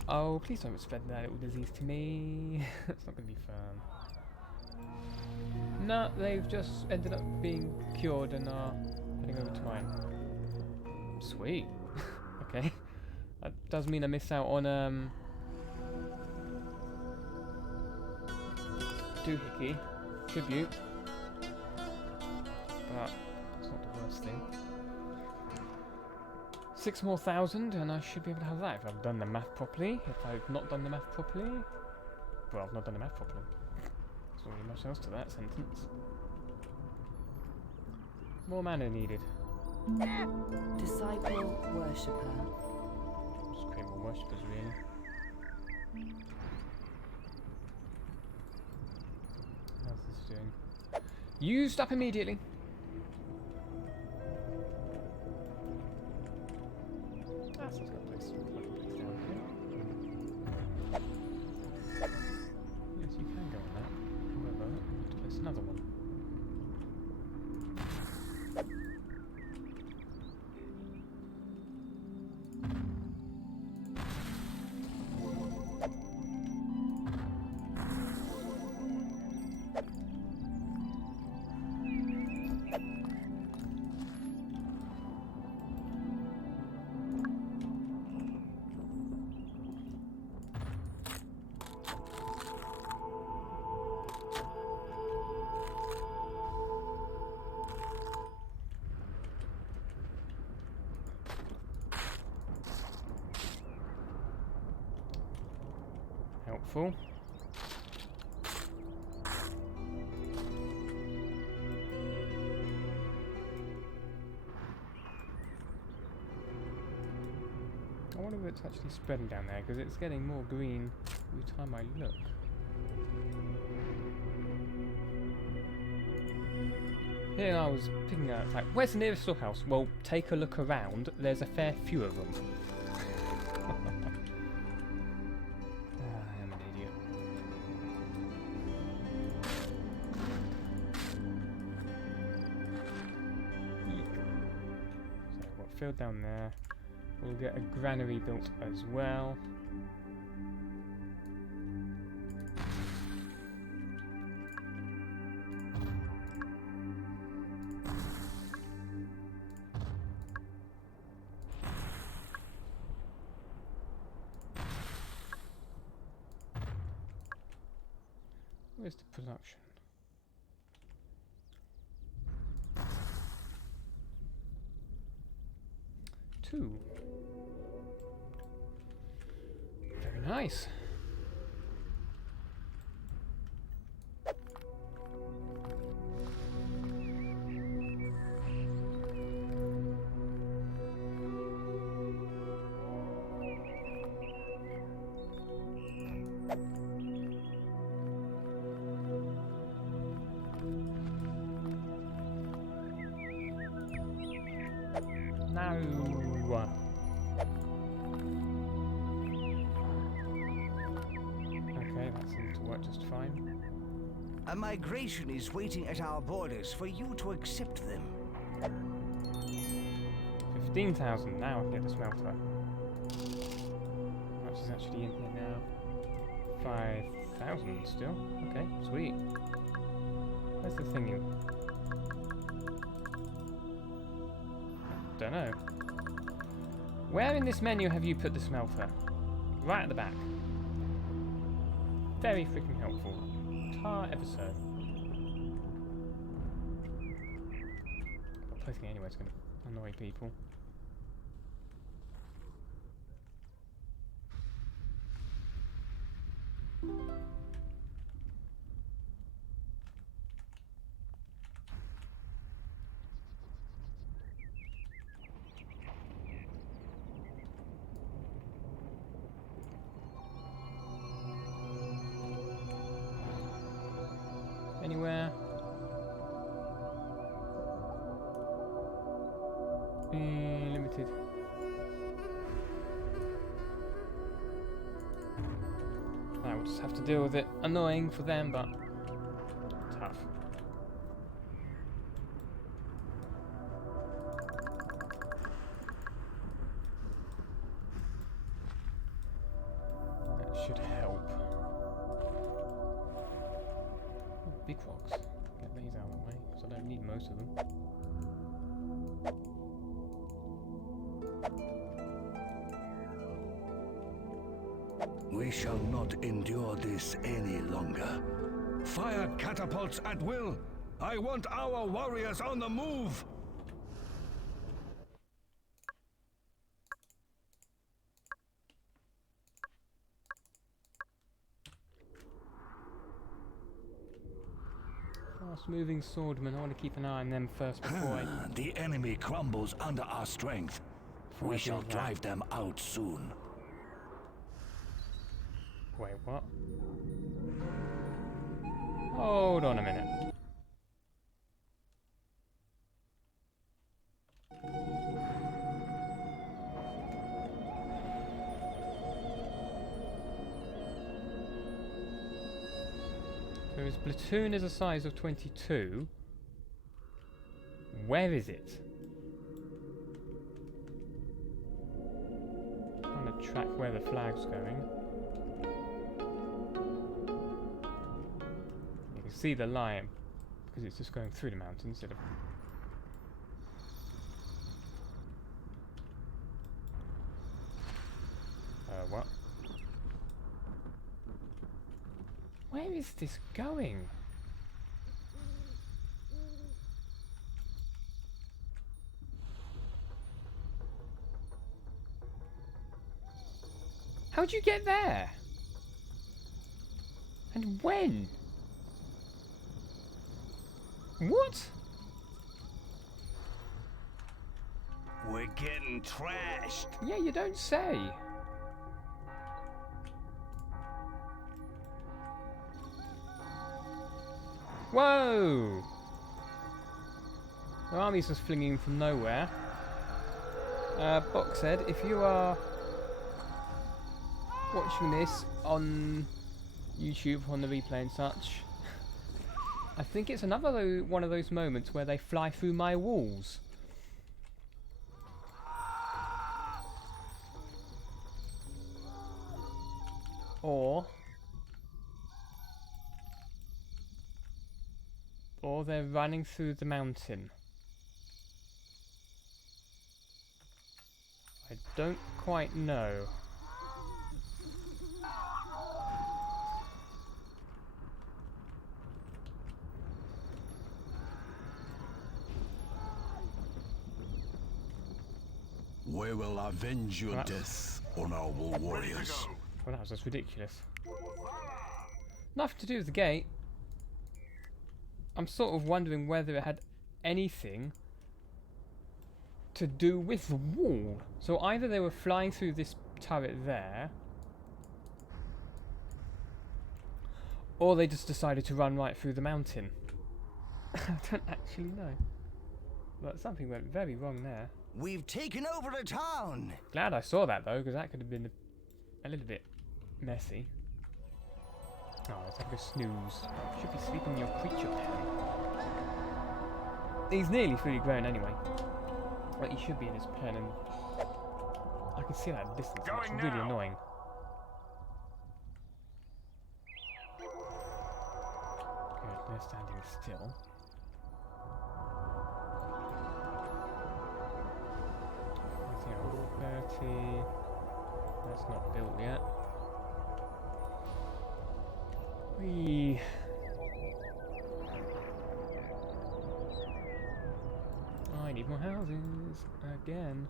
Oh, please don't spread that little disease to me. It's not going to be fun. No, they've just ended up being cured and are heading over to mine. Sweet. Okay. That does mean I miss out on Doohickey tribute. But it's not the worst thing. 6 more thousand and I should be able to have that if I've done the math properly. If I've not done the math properly, well, I've not done the math properly. There's not really much else to that sentence. More mana needed. Disciple worshipper. Just create more worshippers, really. How's this doing? Used up immediately. Ah, so it's got a place down here. Yes, you can go on that. However, I have to place another one. Helpful. I wonder if it's actually spreading down there, because it's getting more green every time I look. Here I was picking out, like, where's the nearest storehouse? Well, take a look around. There's a fair few of them. Filled down there. We'll get a granary built as well. Where's the production? Two. Very nice. No. Okay, that seems to work just fine. A migration is waiting at our borders for you to accept them. 15,000. Now I can get the smelter. How much is actually in here now? 5,000 still. Okay, sweet. Where's the thingy? Don't know. Where in this menu have you put the smelter? Right at the back. Very freaking helpful entire episode. But posting anyway is going to annoy people. Anywhere? Limited. I will just have to deal with it. Annoying for them, but tough. That should help. Big rocks. Get these out of the way, because I don't need most of them. We shall not endure this any longer. Fire catapults at will! I want our warriors on the move! Fast-moving swordmen. I want to keep an eye on them first before I... The enemy crumbles under our strength. before I We do shall that. drive them out soon. Wait, what? Hold on a minute. So his platoon is a size of 22. Where is it? Trying to track where the flag's going. You can see the line because it's just going through the mountain instead of. What? Where is this going? How'd you get there? And when? What? We're getting trashed. Yeah, you don't say. Whoa! The army's just flinging from nowhere. Box said, if you are watching this on YouTube, on the replay and such, I think it's another one of those moments where they fly through my walls. Or they're running through the mountain. I don't quite know. We will avenge your death on our warriors. Well, that was just ridiculous. Nothing to do with the gate. I'm sort of wondering whether it had anything to do with the wall. So either they were flying through this turret there, or they just decided to run right through the mountain. I don't actually know. But something went very wrong there. We've taken over the town. Glad I saw that though, because that could have been a little bit messy. Oh, let's have a snooze. Should be sleeping in your creature pen. He's nearly fully grown anyway. Like he should be in his pen, and I can see that at a distance. It's really annoying. Good, they're standing still. Where's the 30? That's not built yet. need more houses again.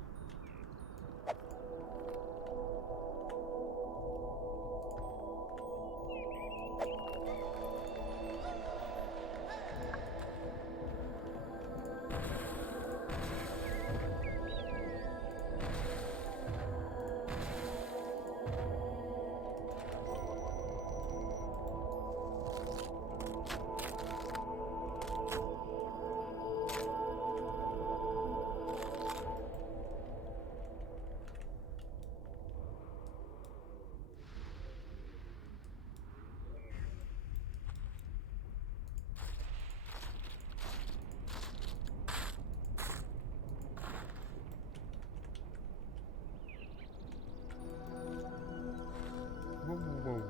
Whoa, whoa, whoa.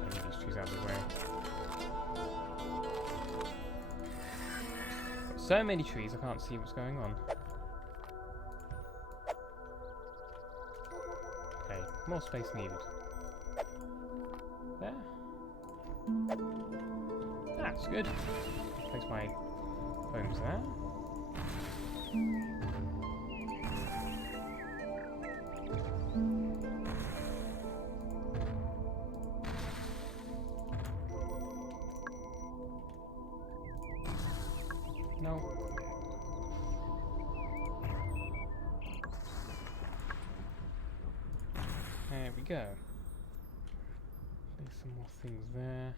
Move these trees out of the way. Got so many trees, I can't see what's going on. Okay, more space needed. There. That's good. Place my homes there. No. There we go. There's some more things there.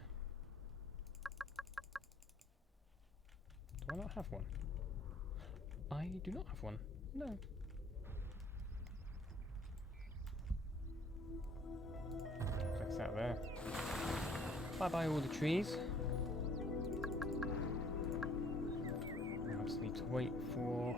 Do I not have one? I do not have one. No. Place that there. Bye bye all the trees. I just need to wait for...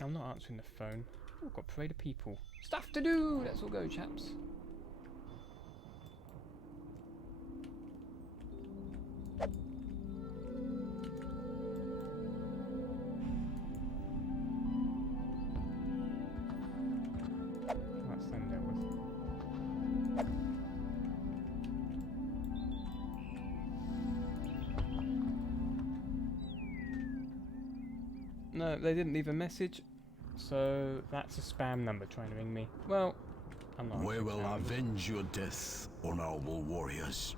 I'm not answering the phone. Oh, got a parade of people. Stuff to do! Let's all go, chaps. That's them dealt with. No, they didn't leave a message. So that's a spam number trying to ring me. Well, I'm not. We will avenge your death, honorable warriors.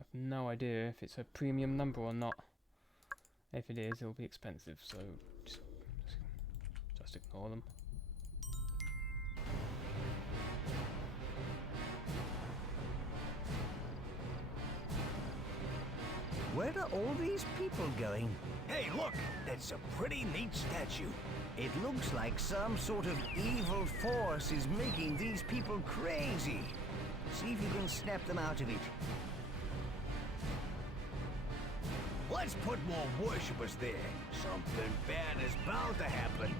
I've no idea if it's a premium number or not. If it is, it'll be expensive, so just ignore them. Where are all these people going? Hey, look! That's a pretty neat statue. It looks like some sort of evil force is making these people crazy. See if you can snap them out of it. Let's put more worshippers there. Something bad is bound to happen.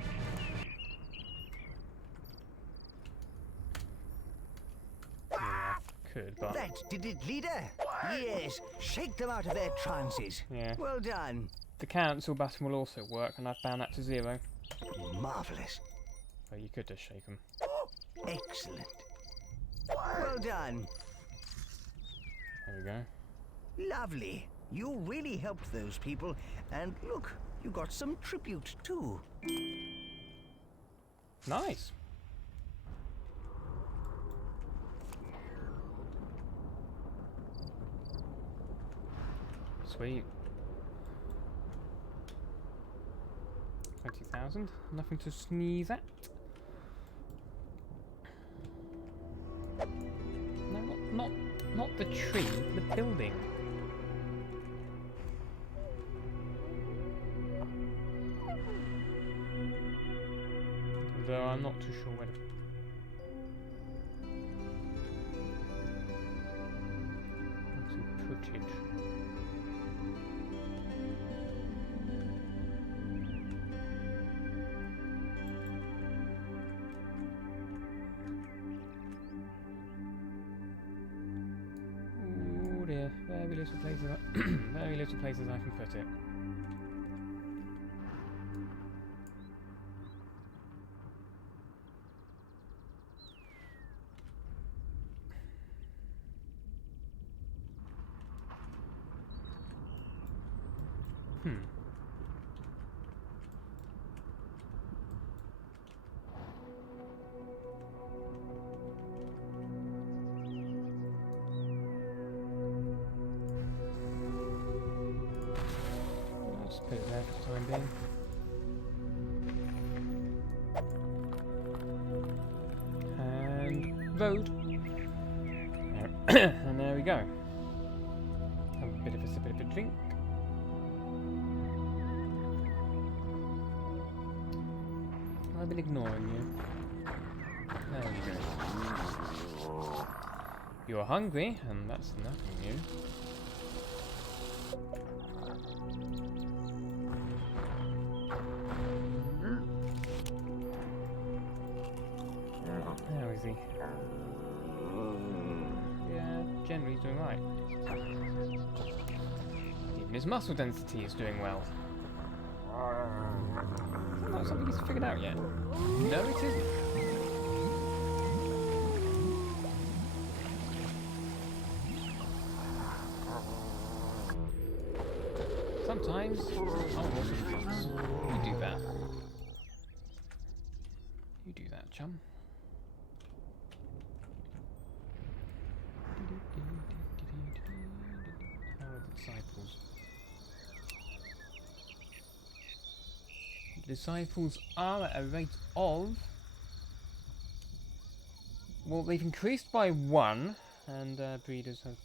Yeah, could, but That did it, leader? Yes, shake them out of their trances. yeah. Well done. The council button will also work, and I've bound that to 0. Marvelous. So you could just shake them. Excellent. Well done. There we go. Lovely. You really helped those people. And look, you got some tribute too. Nice. Sweet. 20,000. Nothing to sneeze at. No, not the tree. The building. Though I'm not too sure where to... put it. Oh dear, very little places, very little places I can put it. Just put it there for the time being. And road. And there we go. Have a bit of a sip of a drink. I've been ignoring you. There you go. You're hungry, and that's nothing new. How is he? Yeah, generally he's doing right. Even his muscle density is doing well. Not something he's figured out yet. No, it isn't. Sometimes, muscle fields. You do that. You do that, chum. How are the disciples? The disciples are at a rate of... Well, they've increased by 1, and breeders have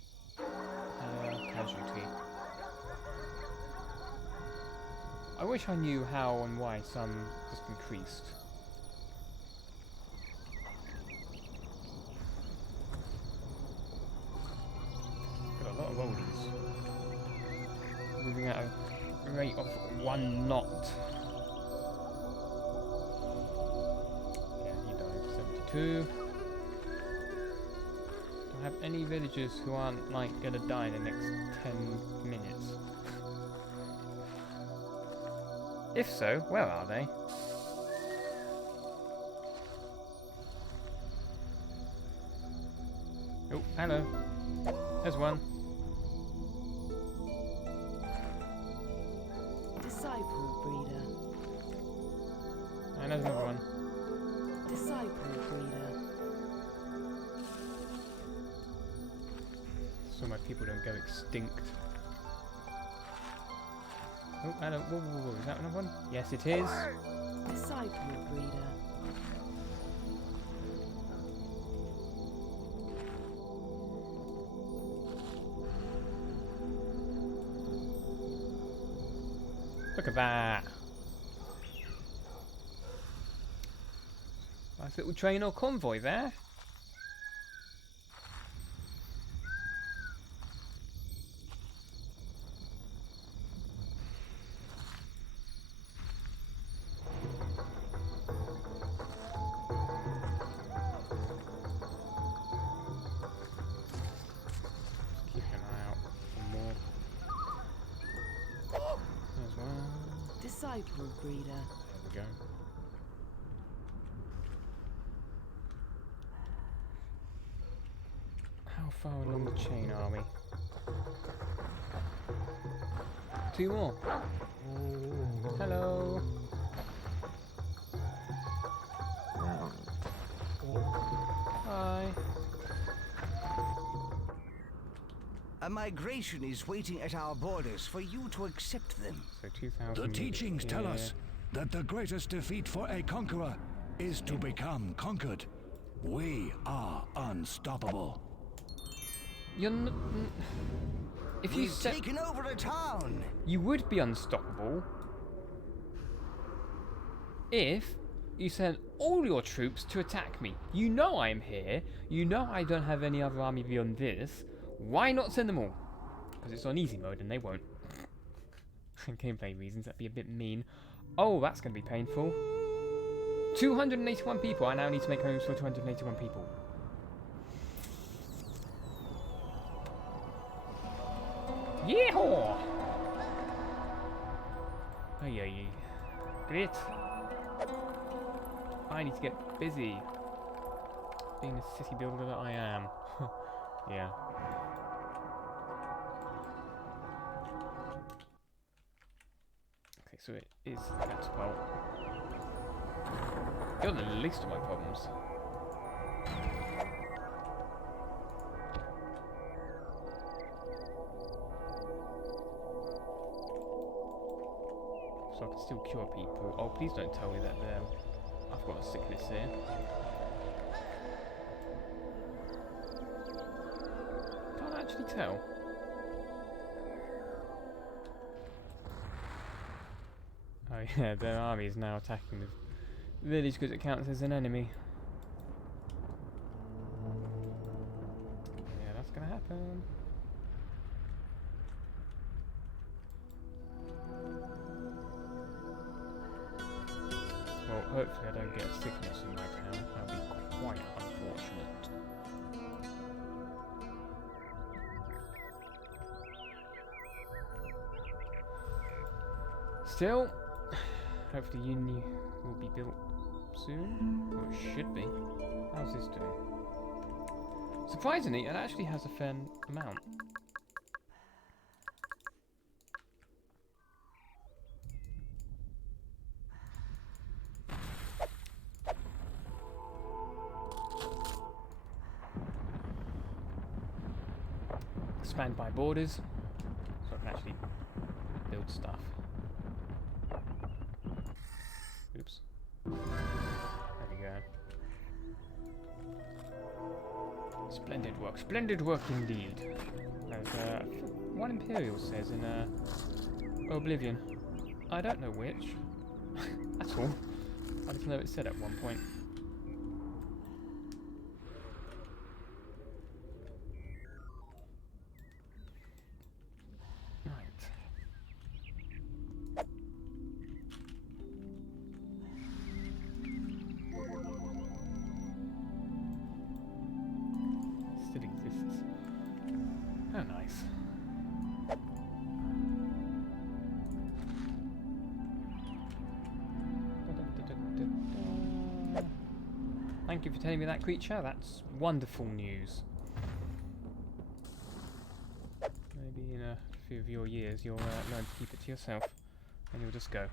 had a casualty. I wish I knew how and why some just increased. Got a lot of oldies. Moving at a rate of 1 knot. Yeah, he died. 72. Don't have any villagers who aren't like gonna die in the next 10 minutes. If so, where are they? Oh, hello. There's one. Disciple breeder. And there's another one. Disciple breeder. So my people don't go extinct. Oh, hello. Whoa, whoa, whoa. Is that another one? Yes, it is. Disciple breeder. Look at that. Nice little train or convoy there. Keep an eye out for more. There's one. Disciple breeder. There we go. How far along the chain are we? 2 more. Hello. Hi. A migration is waiting at our borders for you to accept them. So 2,000. The teachings tell here. us that the greatest defeat for a conqueror is to become conquered. We are unstoppable. You're if you We've said taken over the town. you would be unstoppable if you sent all your troops to attack me. You know I'm here. You know I don't have any other army beyond this. Why not send them all? Because it's on easy mode and they won't. Gameplay reasons, that'd be a bit mean. Oh, that's going to be painful. 281 people. I now need to make homes for 281 people. Yeehaw! Ay, ay, ay. Great. I need to get busy. Being the city builder that I am. Yeah. Okay, so it is at 12. You're the least of my problems. still cure people. Oh, please don't tell me that I've got a sickness here. Can't actually tell. Oh yeah, their army is now attacking the village because it counts as an enemy. Yeah, that's gonna happen. Well, hopefully I don't get a sickness in my town. That'll be quite unfortunate. Still, hopefully uni will be built soon. Or it should be. How's this doing? Surprisingly, it actually has a fair amount. Expand my borders, so I can actually build stuff. Oops. There we go. Splendid work indeed. As one Imperial says in Oblivion. I don't know which. That's all. I just know it said at one point. Oh, nice. Thank you for telling me that, creature. That's wonderful news. Maybe in a few of your years you'll learn to keep it to yourself, and you'll just go.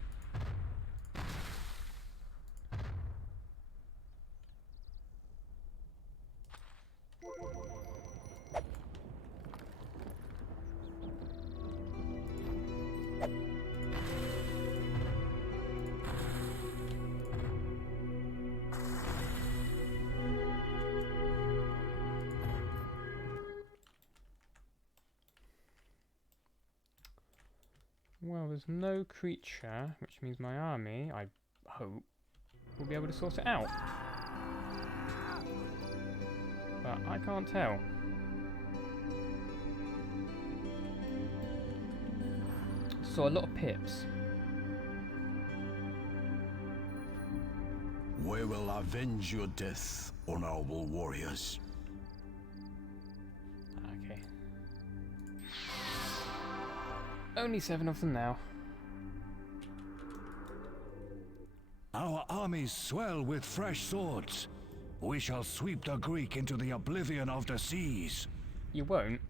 Well, there's no creature, which means my army, I hope, will be able to sort it out. But I can't tell. Saw a lot of pips. We will avenge your death, honorable warriors. Okay. Only 7 of them now. Our armies swell with fresh swords. We shall sweep the Greek into the oblivion of the seas. You won't.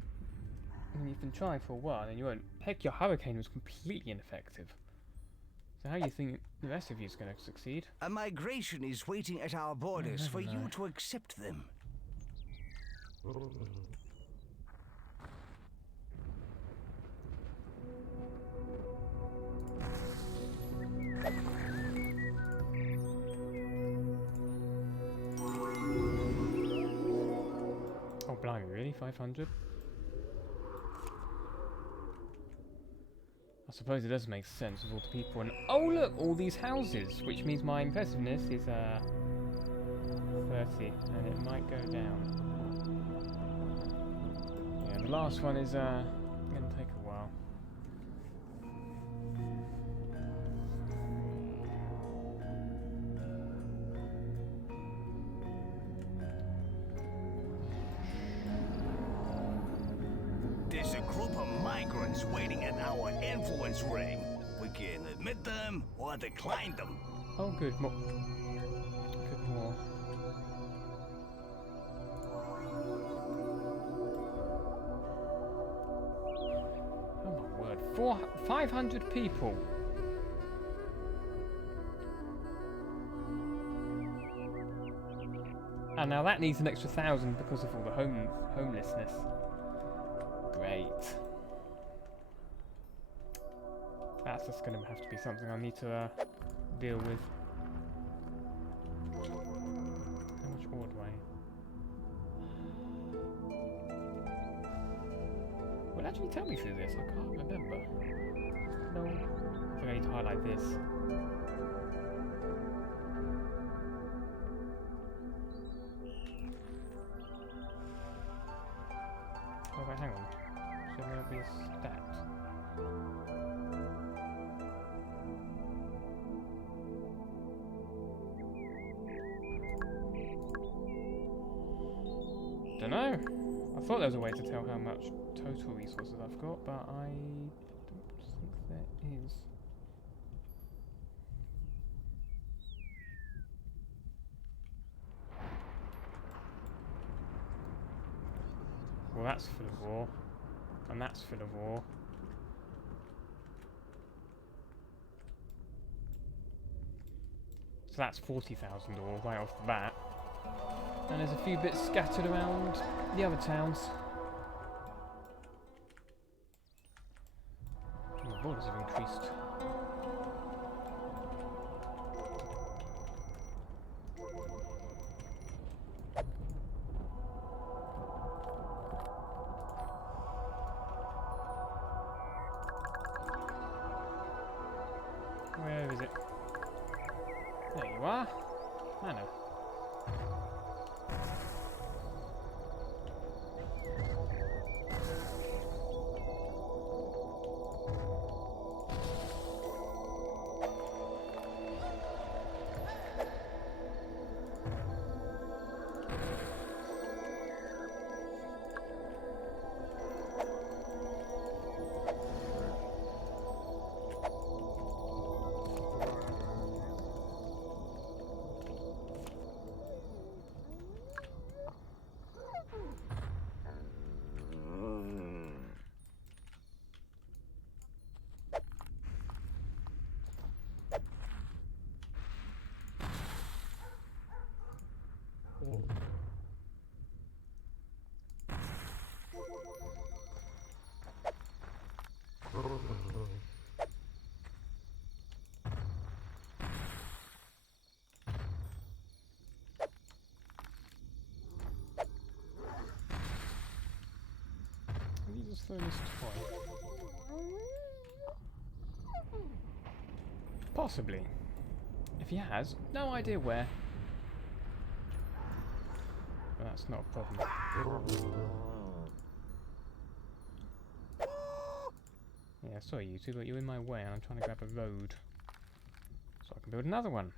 I mean, you've been trying for a while and you won't. Heck, your hurricane was completely ineffective. So how do you think the rest of you is going to succeed? A migration is waiting at our borders for you to accept them. Oh, blimey, really? 500? I suppose it does make sense with all the people and... Oh, look! All these houses! Which means my impressiveness is, 30. And it might go down. Yeah, the last one is, gonna take a while. There's a group of migrants waiting at our influence ring. We can admit them or decline them. Oh, good. Good more. Oh my word. 500 people. And now that needs an extra 1,000 because of all the homelessness. Great. That's guess that's going to have to be something I need to deal with. How much ore do I? Will it actually tell me through this? I can't remember. No. I think I need to highlight this. Oh wait, hang on. Should there be a stat? Dunno. I thought there was a way to tell how much total resources I've got, but I don't think there is. Well, that's full of ore, and that's full of ore. So that's 40,000 ore right off the bat. And there's a few bits scattered around the other towns. And the borders have increased. Where is it? There you are. Manor. Did he just throw this toy? Possibly. If he has, no idea where. But that's not a problem. Yeah, sorry you two, but you're in my way and I'm trying to grab a road. So I can build another one.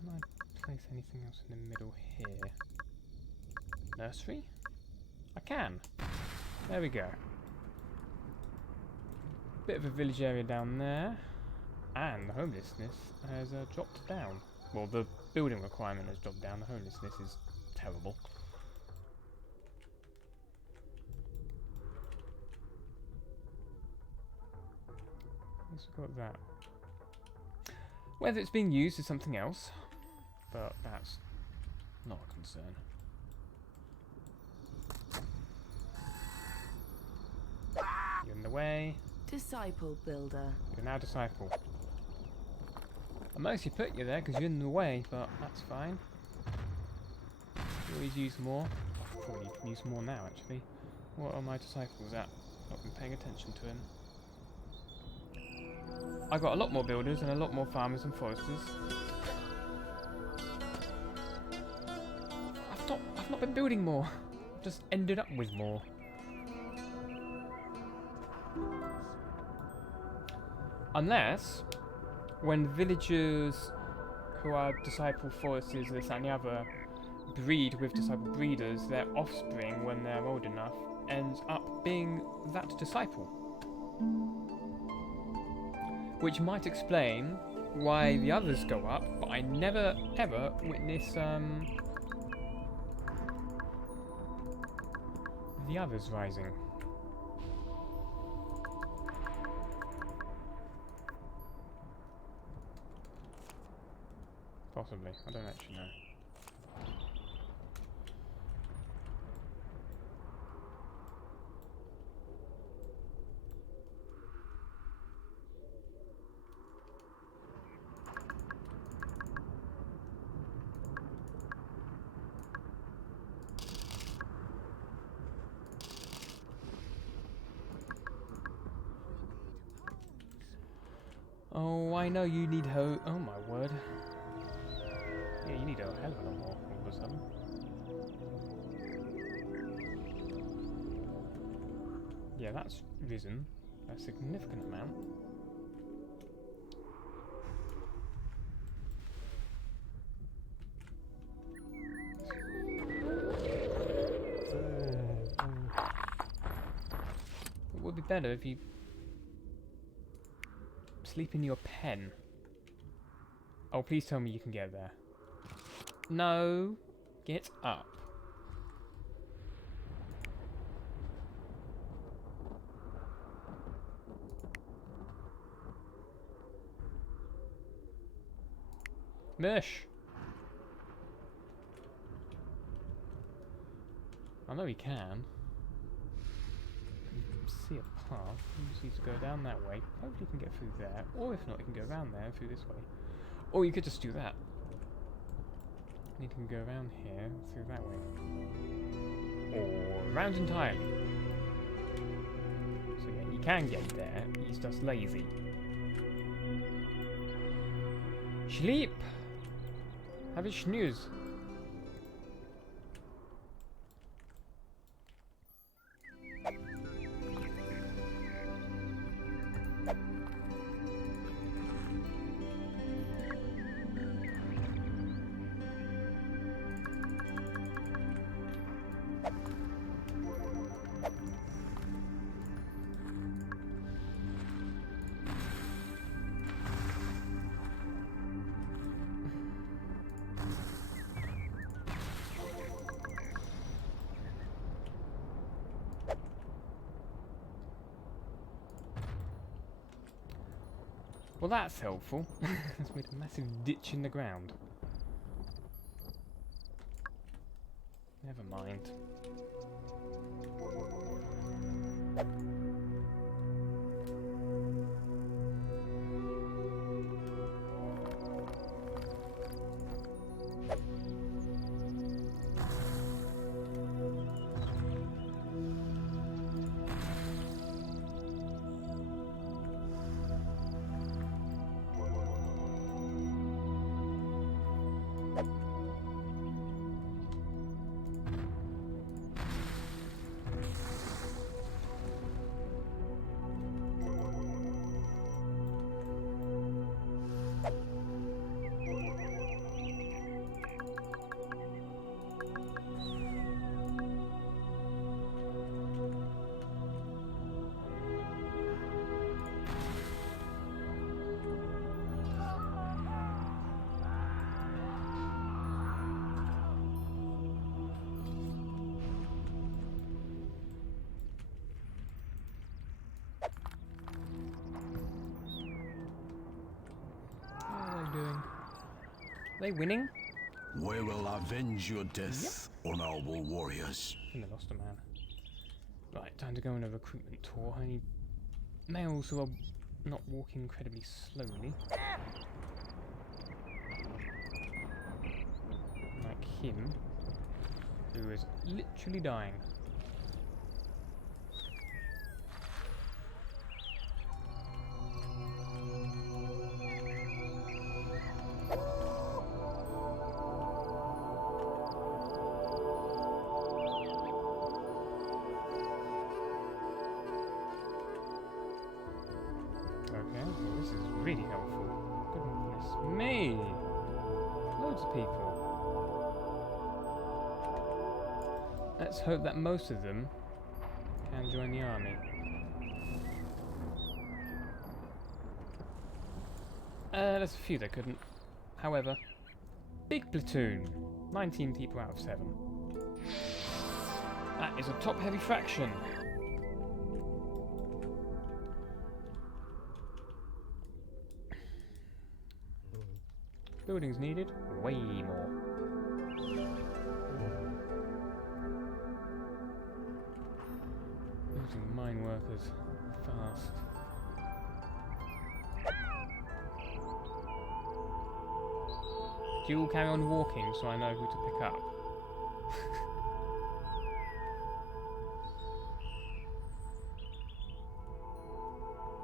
Can I place anything else in the middle here? Nursery? I can. There we go. Bit of a village area down there. And the homelessness has dropped down. Well, the building requirement has dropped down. The homelessness is terrible. Yes, we've got that. Whether it's being used is something else, but that's not a concern. You're in the way. Disciple builder. You're now disciple. I mostly put you there because you're in the way, but that's fine. You always use more. I could probably use more now, actually. What are my disciples at? Not been paying attention to him. I got a lot more builders and a lot more farmers and foresters. I've not been building more. I've just ended up with more. Unless, when villagers who are disciple foresters, this and the other, breed with disciple breeders, their offspring, when they're old enough, ends up being that disciple. Which might explain why the others go up, but I never ever witness the others rising. Possibly. I don't actually know. Oh, I know you need ho- oh my word. Yeah, you need a hell of a lot more all of a sudden. Yeah, that's risen a significant amount. It would be better if you sleep in your pen. Oh, please tell me you can get there. No. Get up. Mish! I know he can. You can see a path. He just needs to go down that way. Hopefully he can get through there. Or if not, he can go around there and through this way. Or you could just do that. You can go around here, through that way. Or around entirely. So yeah, he can get there, he's just lazy. Sleep! Have a snooze. Well, that's helpful. It's made a massive ditch in the ground. Never mind. Are they winning? We will avenge your death on our warriors. I think they lost a man. Right, time to go on a recruitment tour. I need males who are not walking incredibly slowly. Like him, who is literally dying. Okay, well, this is really helpful. Goodness me! Loads of people. Let's hope that most of them can join the army. There's a few that couldn't. However, big platoon. 19 people out of 7. That is a top-heavy fraction. Buildings needed. Way more. Using mine workers fast. Do you all carry on walking so I know who to pick up?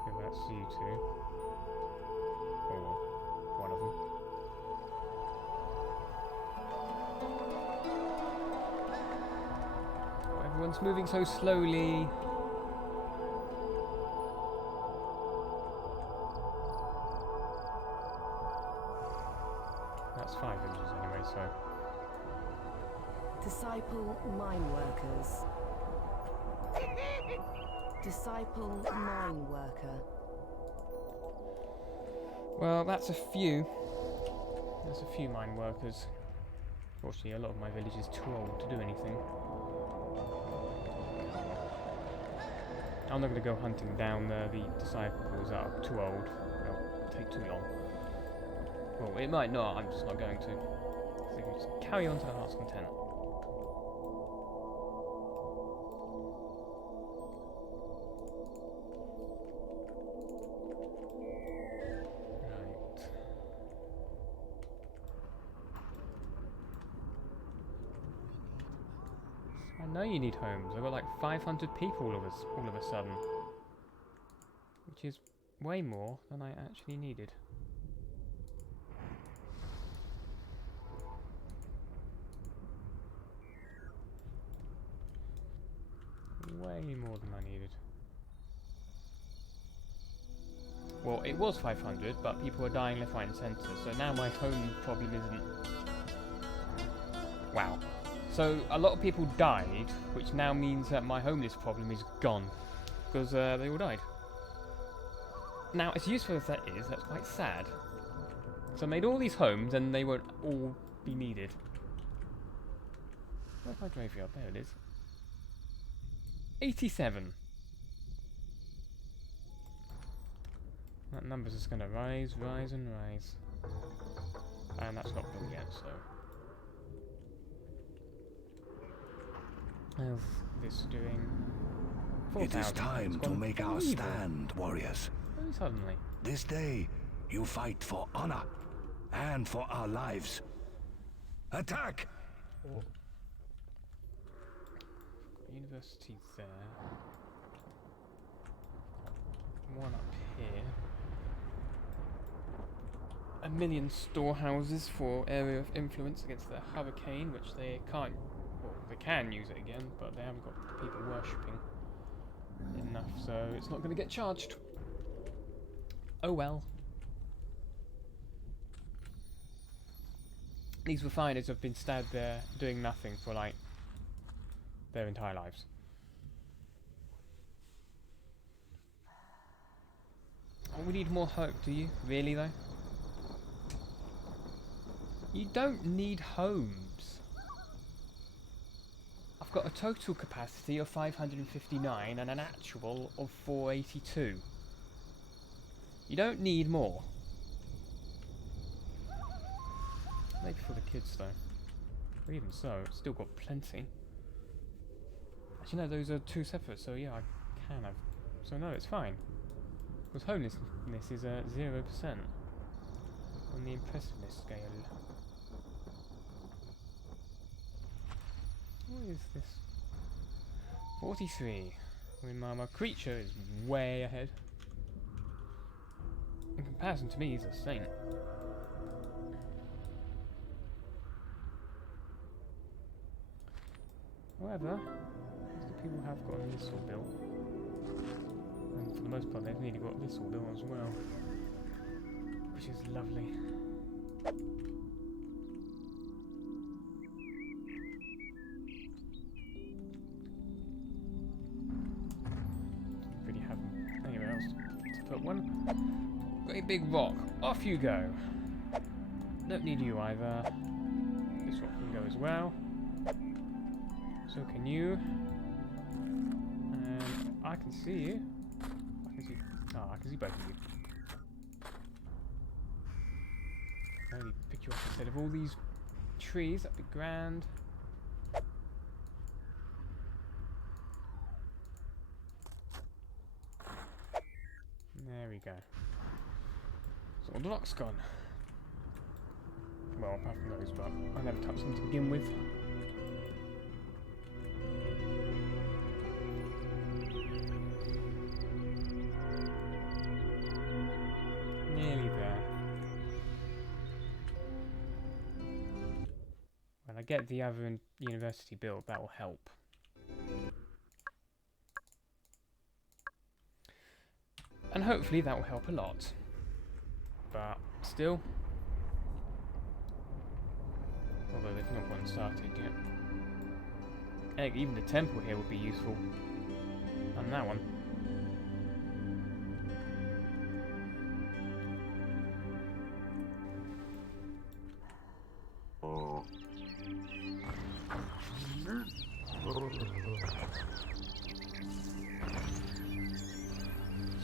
Okay, that's you two. Or one of them. Oh, everyone's moving so slowly. That's 5 inches anyway, so. Disciple mine workers. Disciple mine worker. Well, that's a few. There's a few mine workers. Fortunately, a lot of my village is too old to do anything. I'm not going to go hunting down the disciples that are too old. It'll take too long. Well, it might not, I'm just not going to. So we can just carry on to the heart's content. Right. I know you need homes. I've got like 500 people all of a sudden. Which is way more than I actually needed. Way more than I needed. Well, it was 500, but people are dying left, right and centre, so now my home problem isn't... Wow. So, a lot of people died, which now means that my homeless problem is gone. Because they all died. Now, as useful as that is, that's quite sad. So I made all these homes, and they won't all be needed. Where's my graveyard? There it is. 87. That number's just going to rise, rise and rise. And that's not built yet, so... How's this doing? 4,000. It is time to make our stand, warriors. Very suddenly. This day, you fight for honor and for our lives. Attack! Oh. University there. One up here. 1 million storehouses for area of influence against the hurricane, which they can't. Well, they can use it again, but they haven't got people worshipping enough, so it's not going to get charged. Oh well. These refiners have been stabbed there doing nothing for like their entire lives. Oh, we need more hope, do you? Really though? You don't need homes. I've got a total capacity of 559 and an actual of 482. You don't need more. Maybe for the kids though. But even so, it's still got plenty. Actually no, those are 2 separate, so yeah, I can have. So no, it's fine. Because homelessness is 0% on the impressiveness scale. What is this? 43. When my creature is way ahead. In comparison to me, he's a saint. However, most of the people have got this all built. And for the most part, they've nearly got this all built as well. Which is lovely. Don't really have anywhere else to put one. Got a big rock. Off you go. Don't need you either. This rock can go as well. So can you. And I can see you. I can see. Oh, I can see both of you. Only pick you up instead of all these trees. That'd be grand. There we go. So all the rock's gone. Well, apart from those, but I never touched them to begin with. Nearly there. When I get the other university built, that will help. And hopefully that will help a lot. But still, although they've not gotten started yet. Heck, even the temple here would be useful. And that one.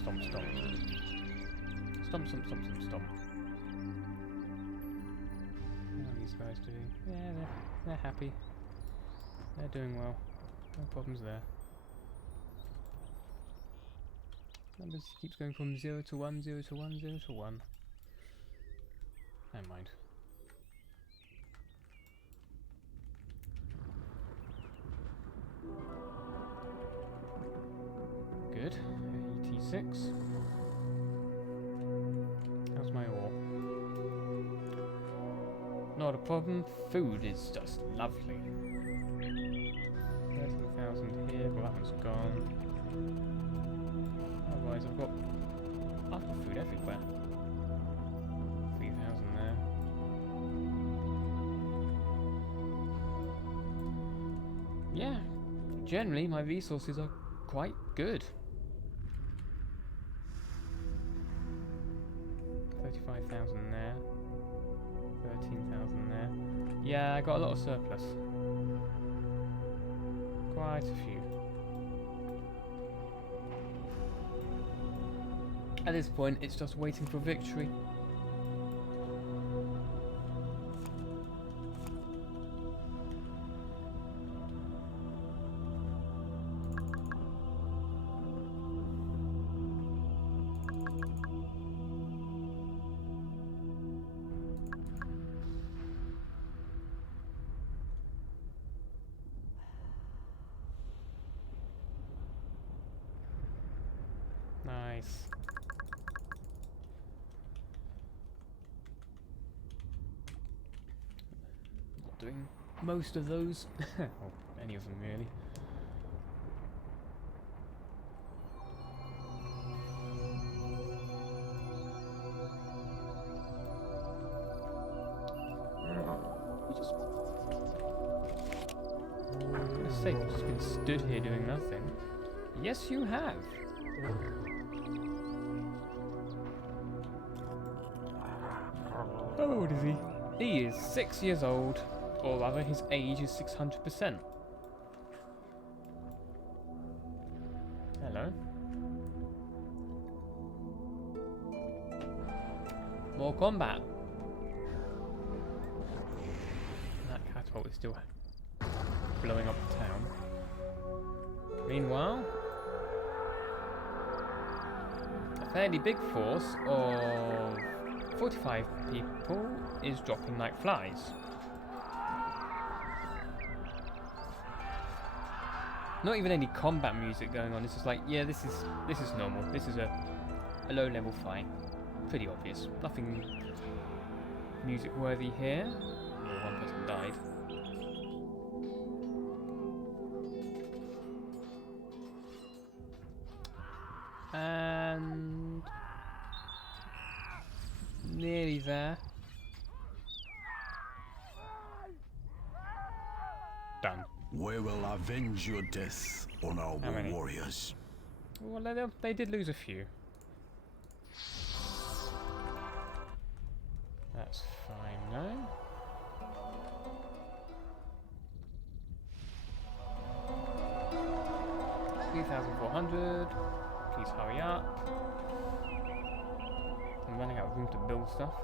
Stomp, stomp. Stomp, stomp, stomp, stomp, stomp. How are these guys doing? Yeah, they're happy. They're doing well. No problems there. Numbers keeps going from 0 to 1, 0 to 1, 0 to 1. Never mind. Good. 86. How's my ore? Not a problem. Food is just lovely. 13,000 here. Well, that one's gone. Otherwise, I've got lots of food everywhere. 3,000 there. Yeah. Generally, my resources are quite good. 35,000 there. 13,000 there. Yeah, I got a lot of surplus. Quite a few. At this point, it's just waiting for victory. Nice. Not doing most of those. Or any of them really. You just... For goodness sake, you've just been stood here doing nothing. Yes, you have. How old is he? He is 6 years old, or rather his age is 600%. Hello. More combat. That catapult is still blowing up the town. Meanwhile, a fairly big force of 45 people is dropping like flies. Not even any combat music going on. It's just like, yeah, this is normal. This is a low-level fight. Pretty obvious. Nothing music-worthy here. Well, one person died. And nearly there. Done. We will avenge your death on our How many? warriors. Well, they did lose a few. That's fine now. $3,400. Please hurry up. I'm running out of room to build stuff.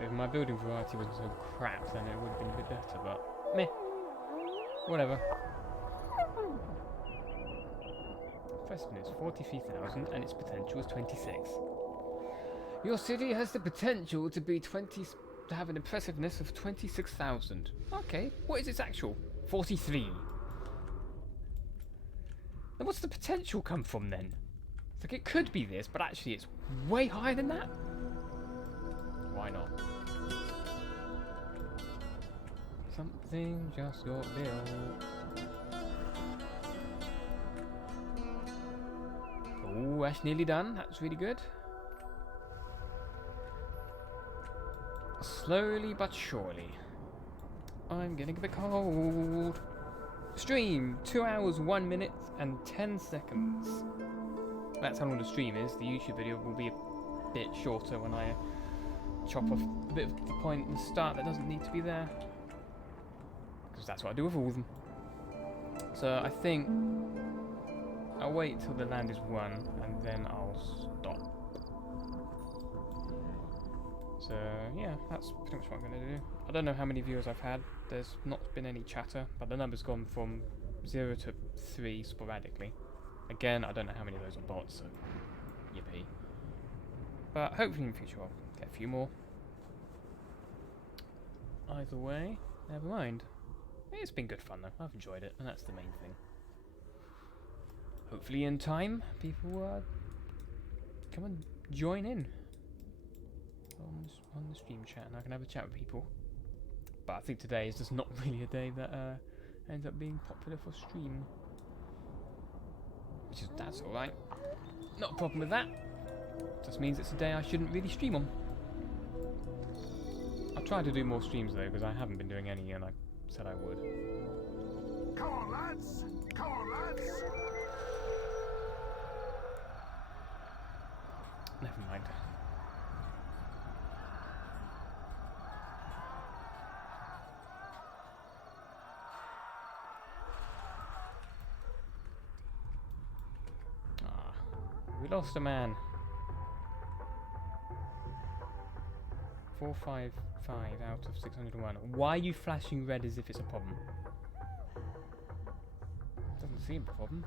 If my building variety wasn't so crap, then it would have been a bit better, but meh. Whatever. Impressiveness 43,000 and its potential is 26. Your city has the potential to be to have an impressiveness of 26,000. Okay, what is its actual? 43. Then what's the potential come from then? It's like it could be this, but actually it's way higher than that. Why not? Something just got built. Oh, that's nearly done. That's really good. Slowly but surely. I'm getting a bit cold. Stream 2 hours 1 minute and 10 seconds. That's how long the stream is. The YouTube video will be a bit shorter when I chop off a bit of the point in the start that doesn't need to be there. Because that's what I do with all of them. So I think I'll wait till the land is won and then I'll stop. So yeah, that's pretty much what I'm going to do. I don't know how many viewers I've had. There's not been any chatter, but the number's gone from 0 to 3 sporadically. Again, I don't know how many of those are bots, so yippee. But hopefully in the future I'll get a few more. Either way, never mind. It's been good fun though. I've enjoyed it, and that's the main thing. Hopefully in time, people come and join in on the stream chat, and I can have a chat with people. But I think today is just not really a day that ends up being popular for stream. Which is, that's alright. Not a problem with that. Just means it's a day I shouldn't really stream on. I'll try to do more streams though, because I haven't been doing any, and I said I would. Come on, lads! Come on, lads! Never mind. We lost a man. 455 out of 601. Why are you flashing red as if it's a problem? Doesn't seem a problem.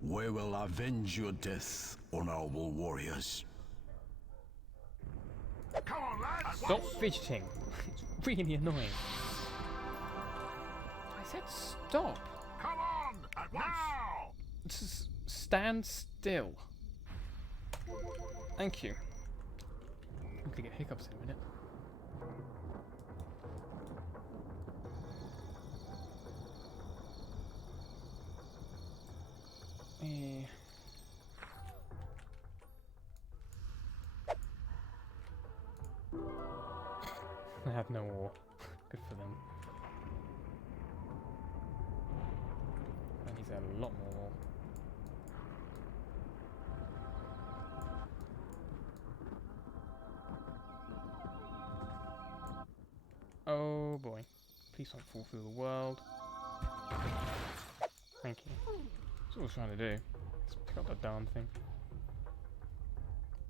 We will avenge your death on our warriors. Come on, lads! Stop fidgeting. It's really annoying. I said stop. Come on! At once! Now! Just stand still. Thank you. I'm gonna get hiccups in a minute. I have no ore. Good for them. And he's a lot more ore. Oh boy. Please don't fall through the world. Thank you. That's what I was trying to do. Let's pick up that darn thing.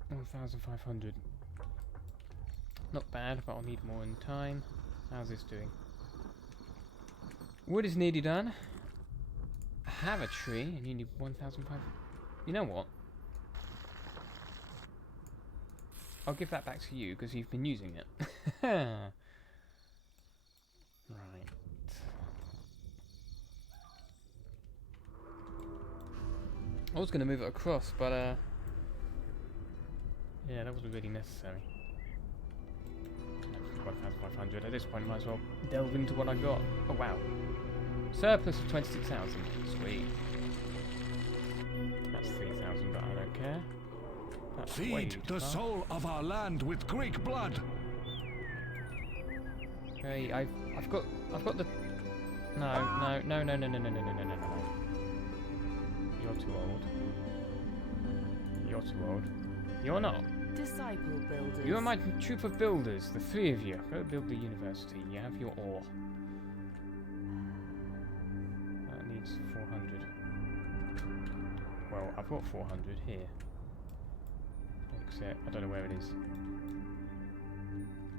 1,500. Not bad, but I'll need more in time. How's this doing? Wood is nearly done. I have a tree, and you need 1,500. You know what? I'll give that back to you, because you've been using it. Right. I was going to move it across, but yeah, that wasn't really necessary. 1,500. At this point, might as well delve into what I got. Oh wow. Surplus of 26,000. Sweet. That's 3,000, but I don't care. That's way Feed too the far. soul of our land with Greek blood. Okay, I've got the. No. You're too old. You're too old. You're not. Disciple builders. You are my troop of builders, the three of you. Go build the university. You have your ore. That needs 400. well, I've got 400 here. Except, I don't know where it is.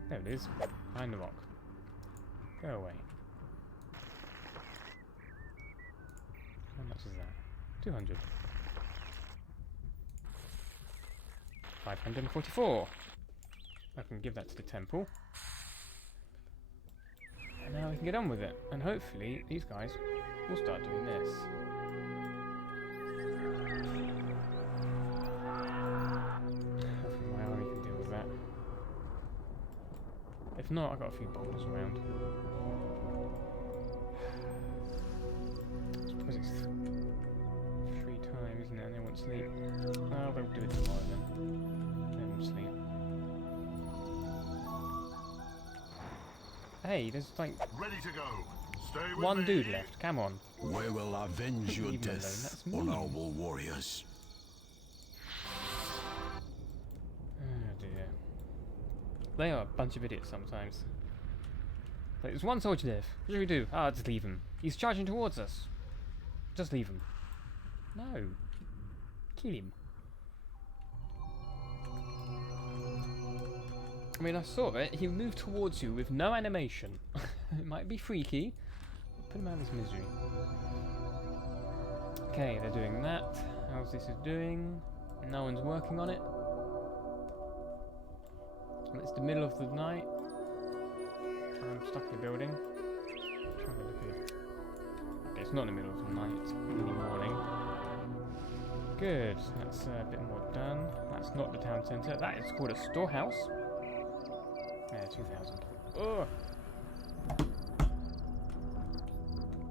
There it is, behind the rock. Go away. How much is that? 200. 544. I can give that to the temple. And now we can get on with it. And hopefully these guys will start doing this. Hopefully my army can deal with that. If not, I've got a few boulders around. I suppose it's 3 times, isn't it? And they won't sleep. Oh, they'll do it tomorrow then. Let them sleep. Hey, there's like Ready to go. Stay with one me. dude left. Come on. We will avenge your Leave him alone, death that's on mean. our warriors. Oh dear. They are a bunch of idiots sometimes. Like, there's one soldier left. What should we do? Ah, just leave him. He's charging towards us. Just leave him. No. Kill him. I mean, I saw it. He moved towards you with no animation. It might be freaky. Put him out of his misery. Okay, they're doing that. How's this is doing? No one's working on it. And it's the middle of the night. I'm stuck in the building. I'm trying to look at it. Okay, it's not in the middle of the night. It's early morning. Good. That's a bit more done. That's not the town centre. That is called a storehouse. Yeah, 2,000. Ugh.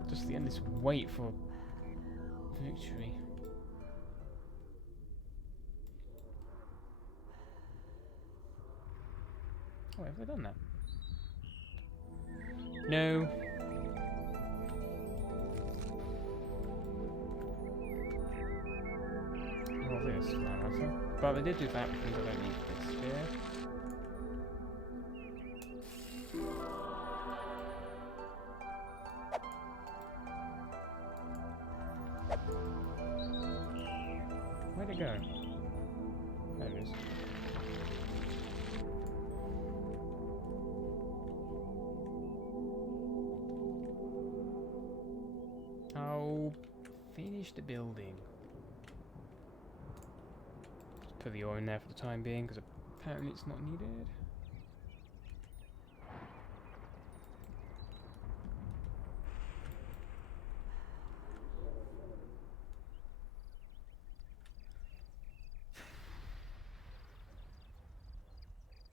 Just the endless wait for victory. Oh, have they done that? No. Well, this for that matter. But they did do that because I don't need this here. Where'd it go? There it is. I'll finish the building. Just put the ore in there for the time being, because apparently it's not needed.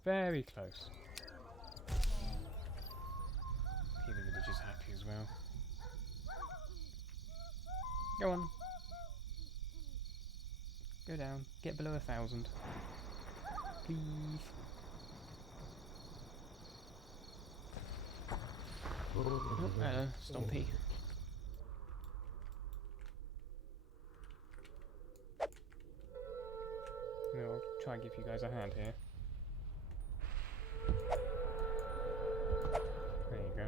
Very close. Keep the villagers happy as well. Go on. Go down. Get below 1,000. Please. Oh, hello, Stompy. No, I'll try and give you guys a hand here. There you go.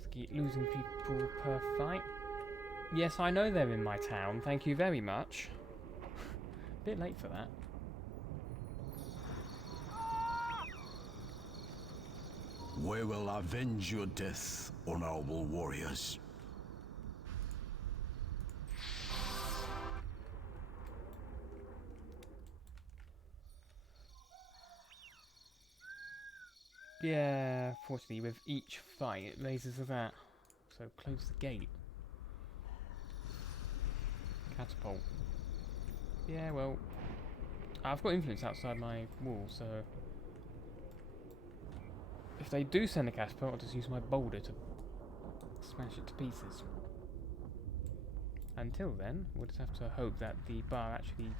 Just keep losing people per fight. Yes, I know they're in my town. Thank you very much. Bit late for that. We will avenge your death on our warriors. Yeah, fortunately with each fight it raises that. So close the gate. Catapult. Yeah, well, I've got influence outside my wall, so if they do send a catapult, I'll just use my boulder to smash it to pieces. Until then, we'll just have to hope that the bar actually,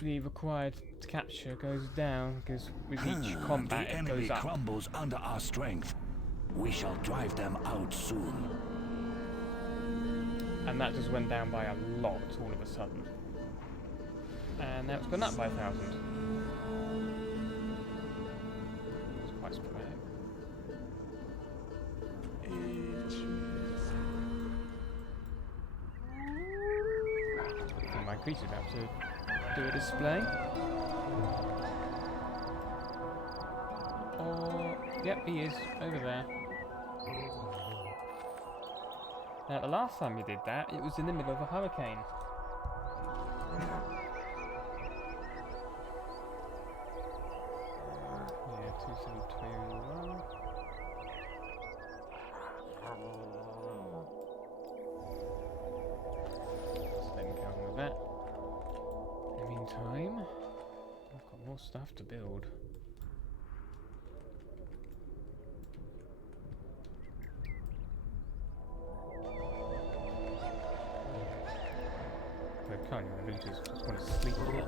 the required capture goes down, because with each combat the it enemy goes up. crumbles under our strength. We shall drive them out soon. And that just went down by a lot all of a sudden. And now it's gone up by 1,000. It's quite sporadic. creature's about to do a display. Or, yep, he is over there. Now, the last time he did that, it was in the middle of a hurricane. Yeah, 2721. Just let me go on with that. In the meantime, I've got more stuff to build. Currently my villagers just want to sleep on it.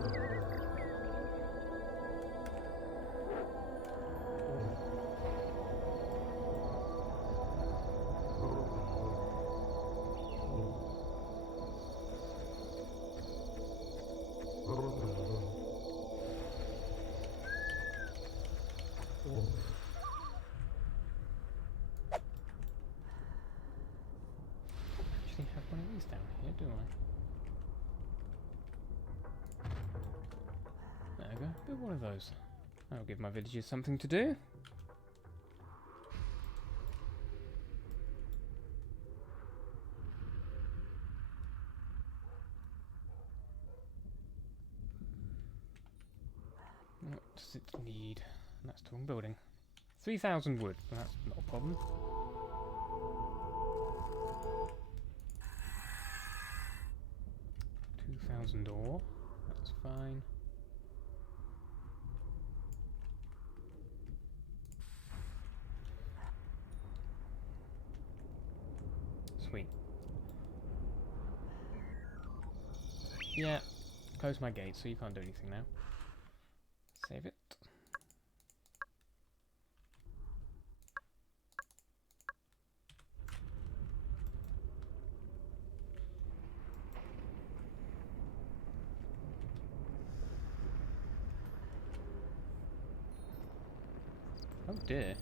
Actually have one of these down here, do I? There we go, build one of those. That'll give my villagers something to do. What does it need? That's the wrong building. 3,000 wood, well, that's not a problem. $2,000 ore, that's fine. Sweet. Yeah, close my gate so you can't do anything now. Save it. Oh dear.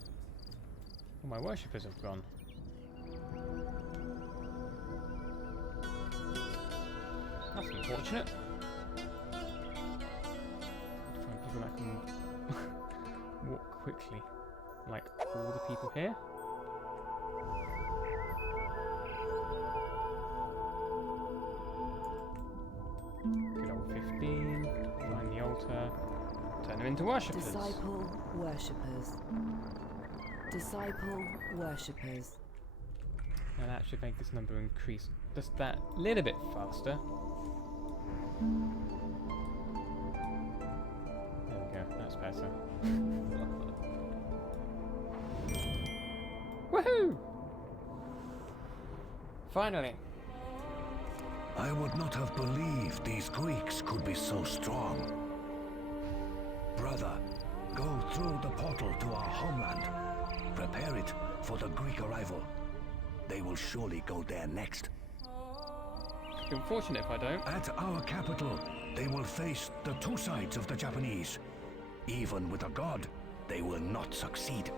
All my worshippers have gone. That's unfortunate. Find people that can walk quickly, like all the people here. Good old 15. Find the altar. Turn them into worshippers. Disciple worshippers. Disciple worshippers. Now that should make this number increase just that little bit faster. There we go, that's better. Woohoo! Finally! I would not have believed these Greeks could be so strong. Brother, go through the portal to our homeland. Prepare it for the Greek arrival. They will surely go there next. It'd be unfortunate if I don't. At our capital, they will face the two sides of the Japanese. Even with a god, they will not succeed.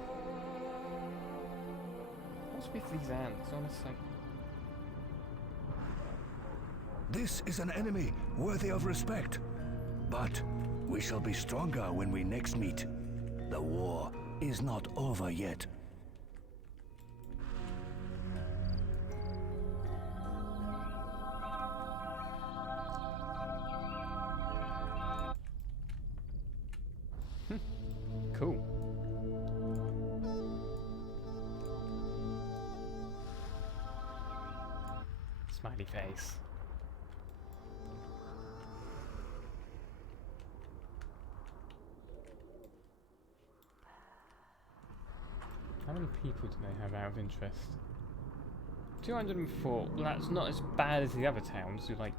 What's with these ants, honestly? This is an enemy worthy of respect. But we shall be stronger when we next meet. The war is not over yet. Cool. Smiley face. How many people do they have out of interest? 204. Well, that's not as bad as the other towns, who like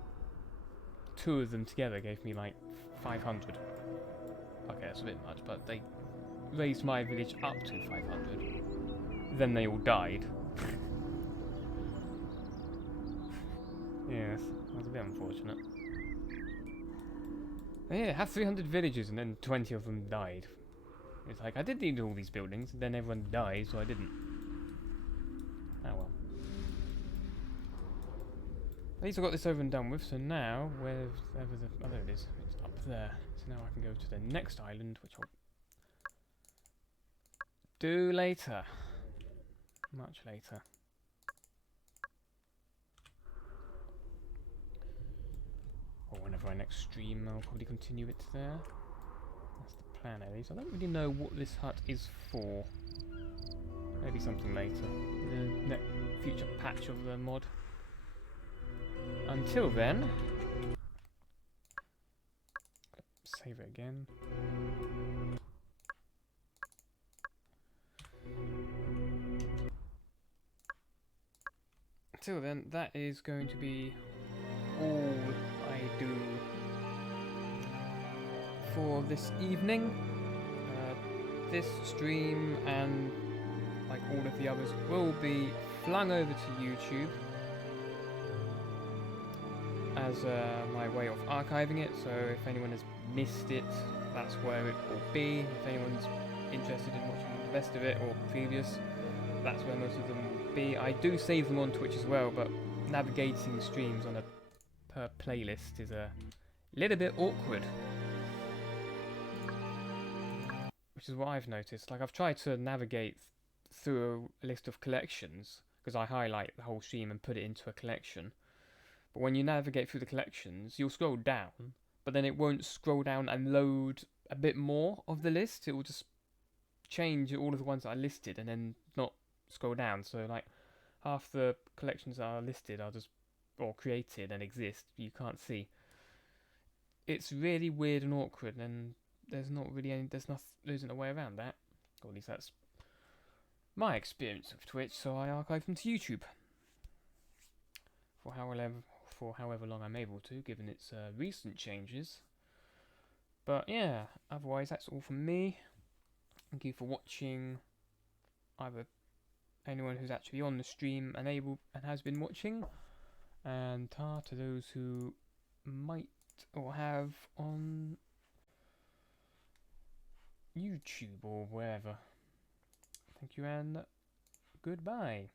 two of them together gave me like 500. Okay, that's a bit much, but they raised my village up to 500. Then they all died. Yes, that was a bit unfortunate. But yeah, have 300 villages and then 20 of them died. It's like, I did need all these buildings, and then everyone died, so I didn't. Oh well. least I got this over and done with, so now, wherever the... Oh, there it is. It's up there. So now I can go to the next island, which I'll do later. Much later. Or whenever I next stream, I'll probably continue it there. That's the plan at least. I don't really know what this hut is for. Maybe something later. The future patch of the mod. Until then... Save it again. Until then, that is going to be all I do for this evening. This stream and like all of the others will be flung over to YouTube as my way of archiving it, so if anyone has missed it, that's where it will be. If anyone's interested in watching the rest of it or previous, that's where most of them will be. I do save them on Twitch as well, but navigating streams on a per playlist is a little bit awkward, which is what I've noticed. Like, I've tried to navigate through a list of collections because I highlight the whole stream and put it into a collection. But when you navigate through the collections, you'll scroll down, but then it won't scroll down and load a bit more of the list. It will just change all of the ones that are listed and then not scroll down. So like half the collections that are listed are just, or created and exist, you can't see. It's really weird and awkward, and there's not really any, there isn't a way around that. Or at least that's my experience of Twitch, so I archive them to YouTube. For however long I'm able to, given its recent changes. But yeah, otherwise that's all from me. Thank you for watching. Either anyone who's actually on the stream and able and has been watching, and to those who might or have on YouTube or wherever. Thank you and goodbye.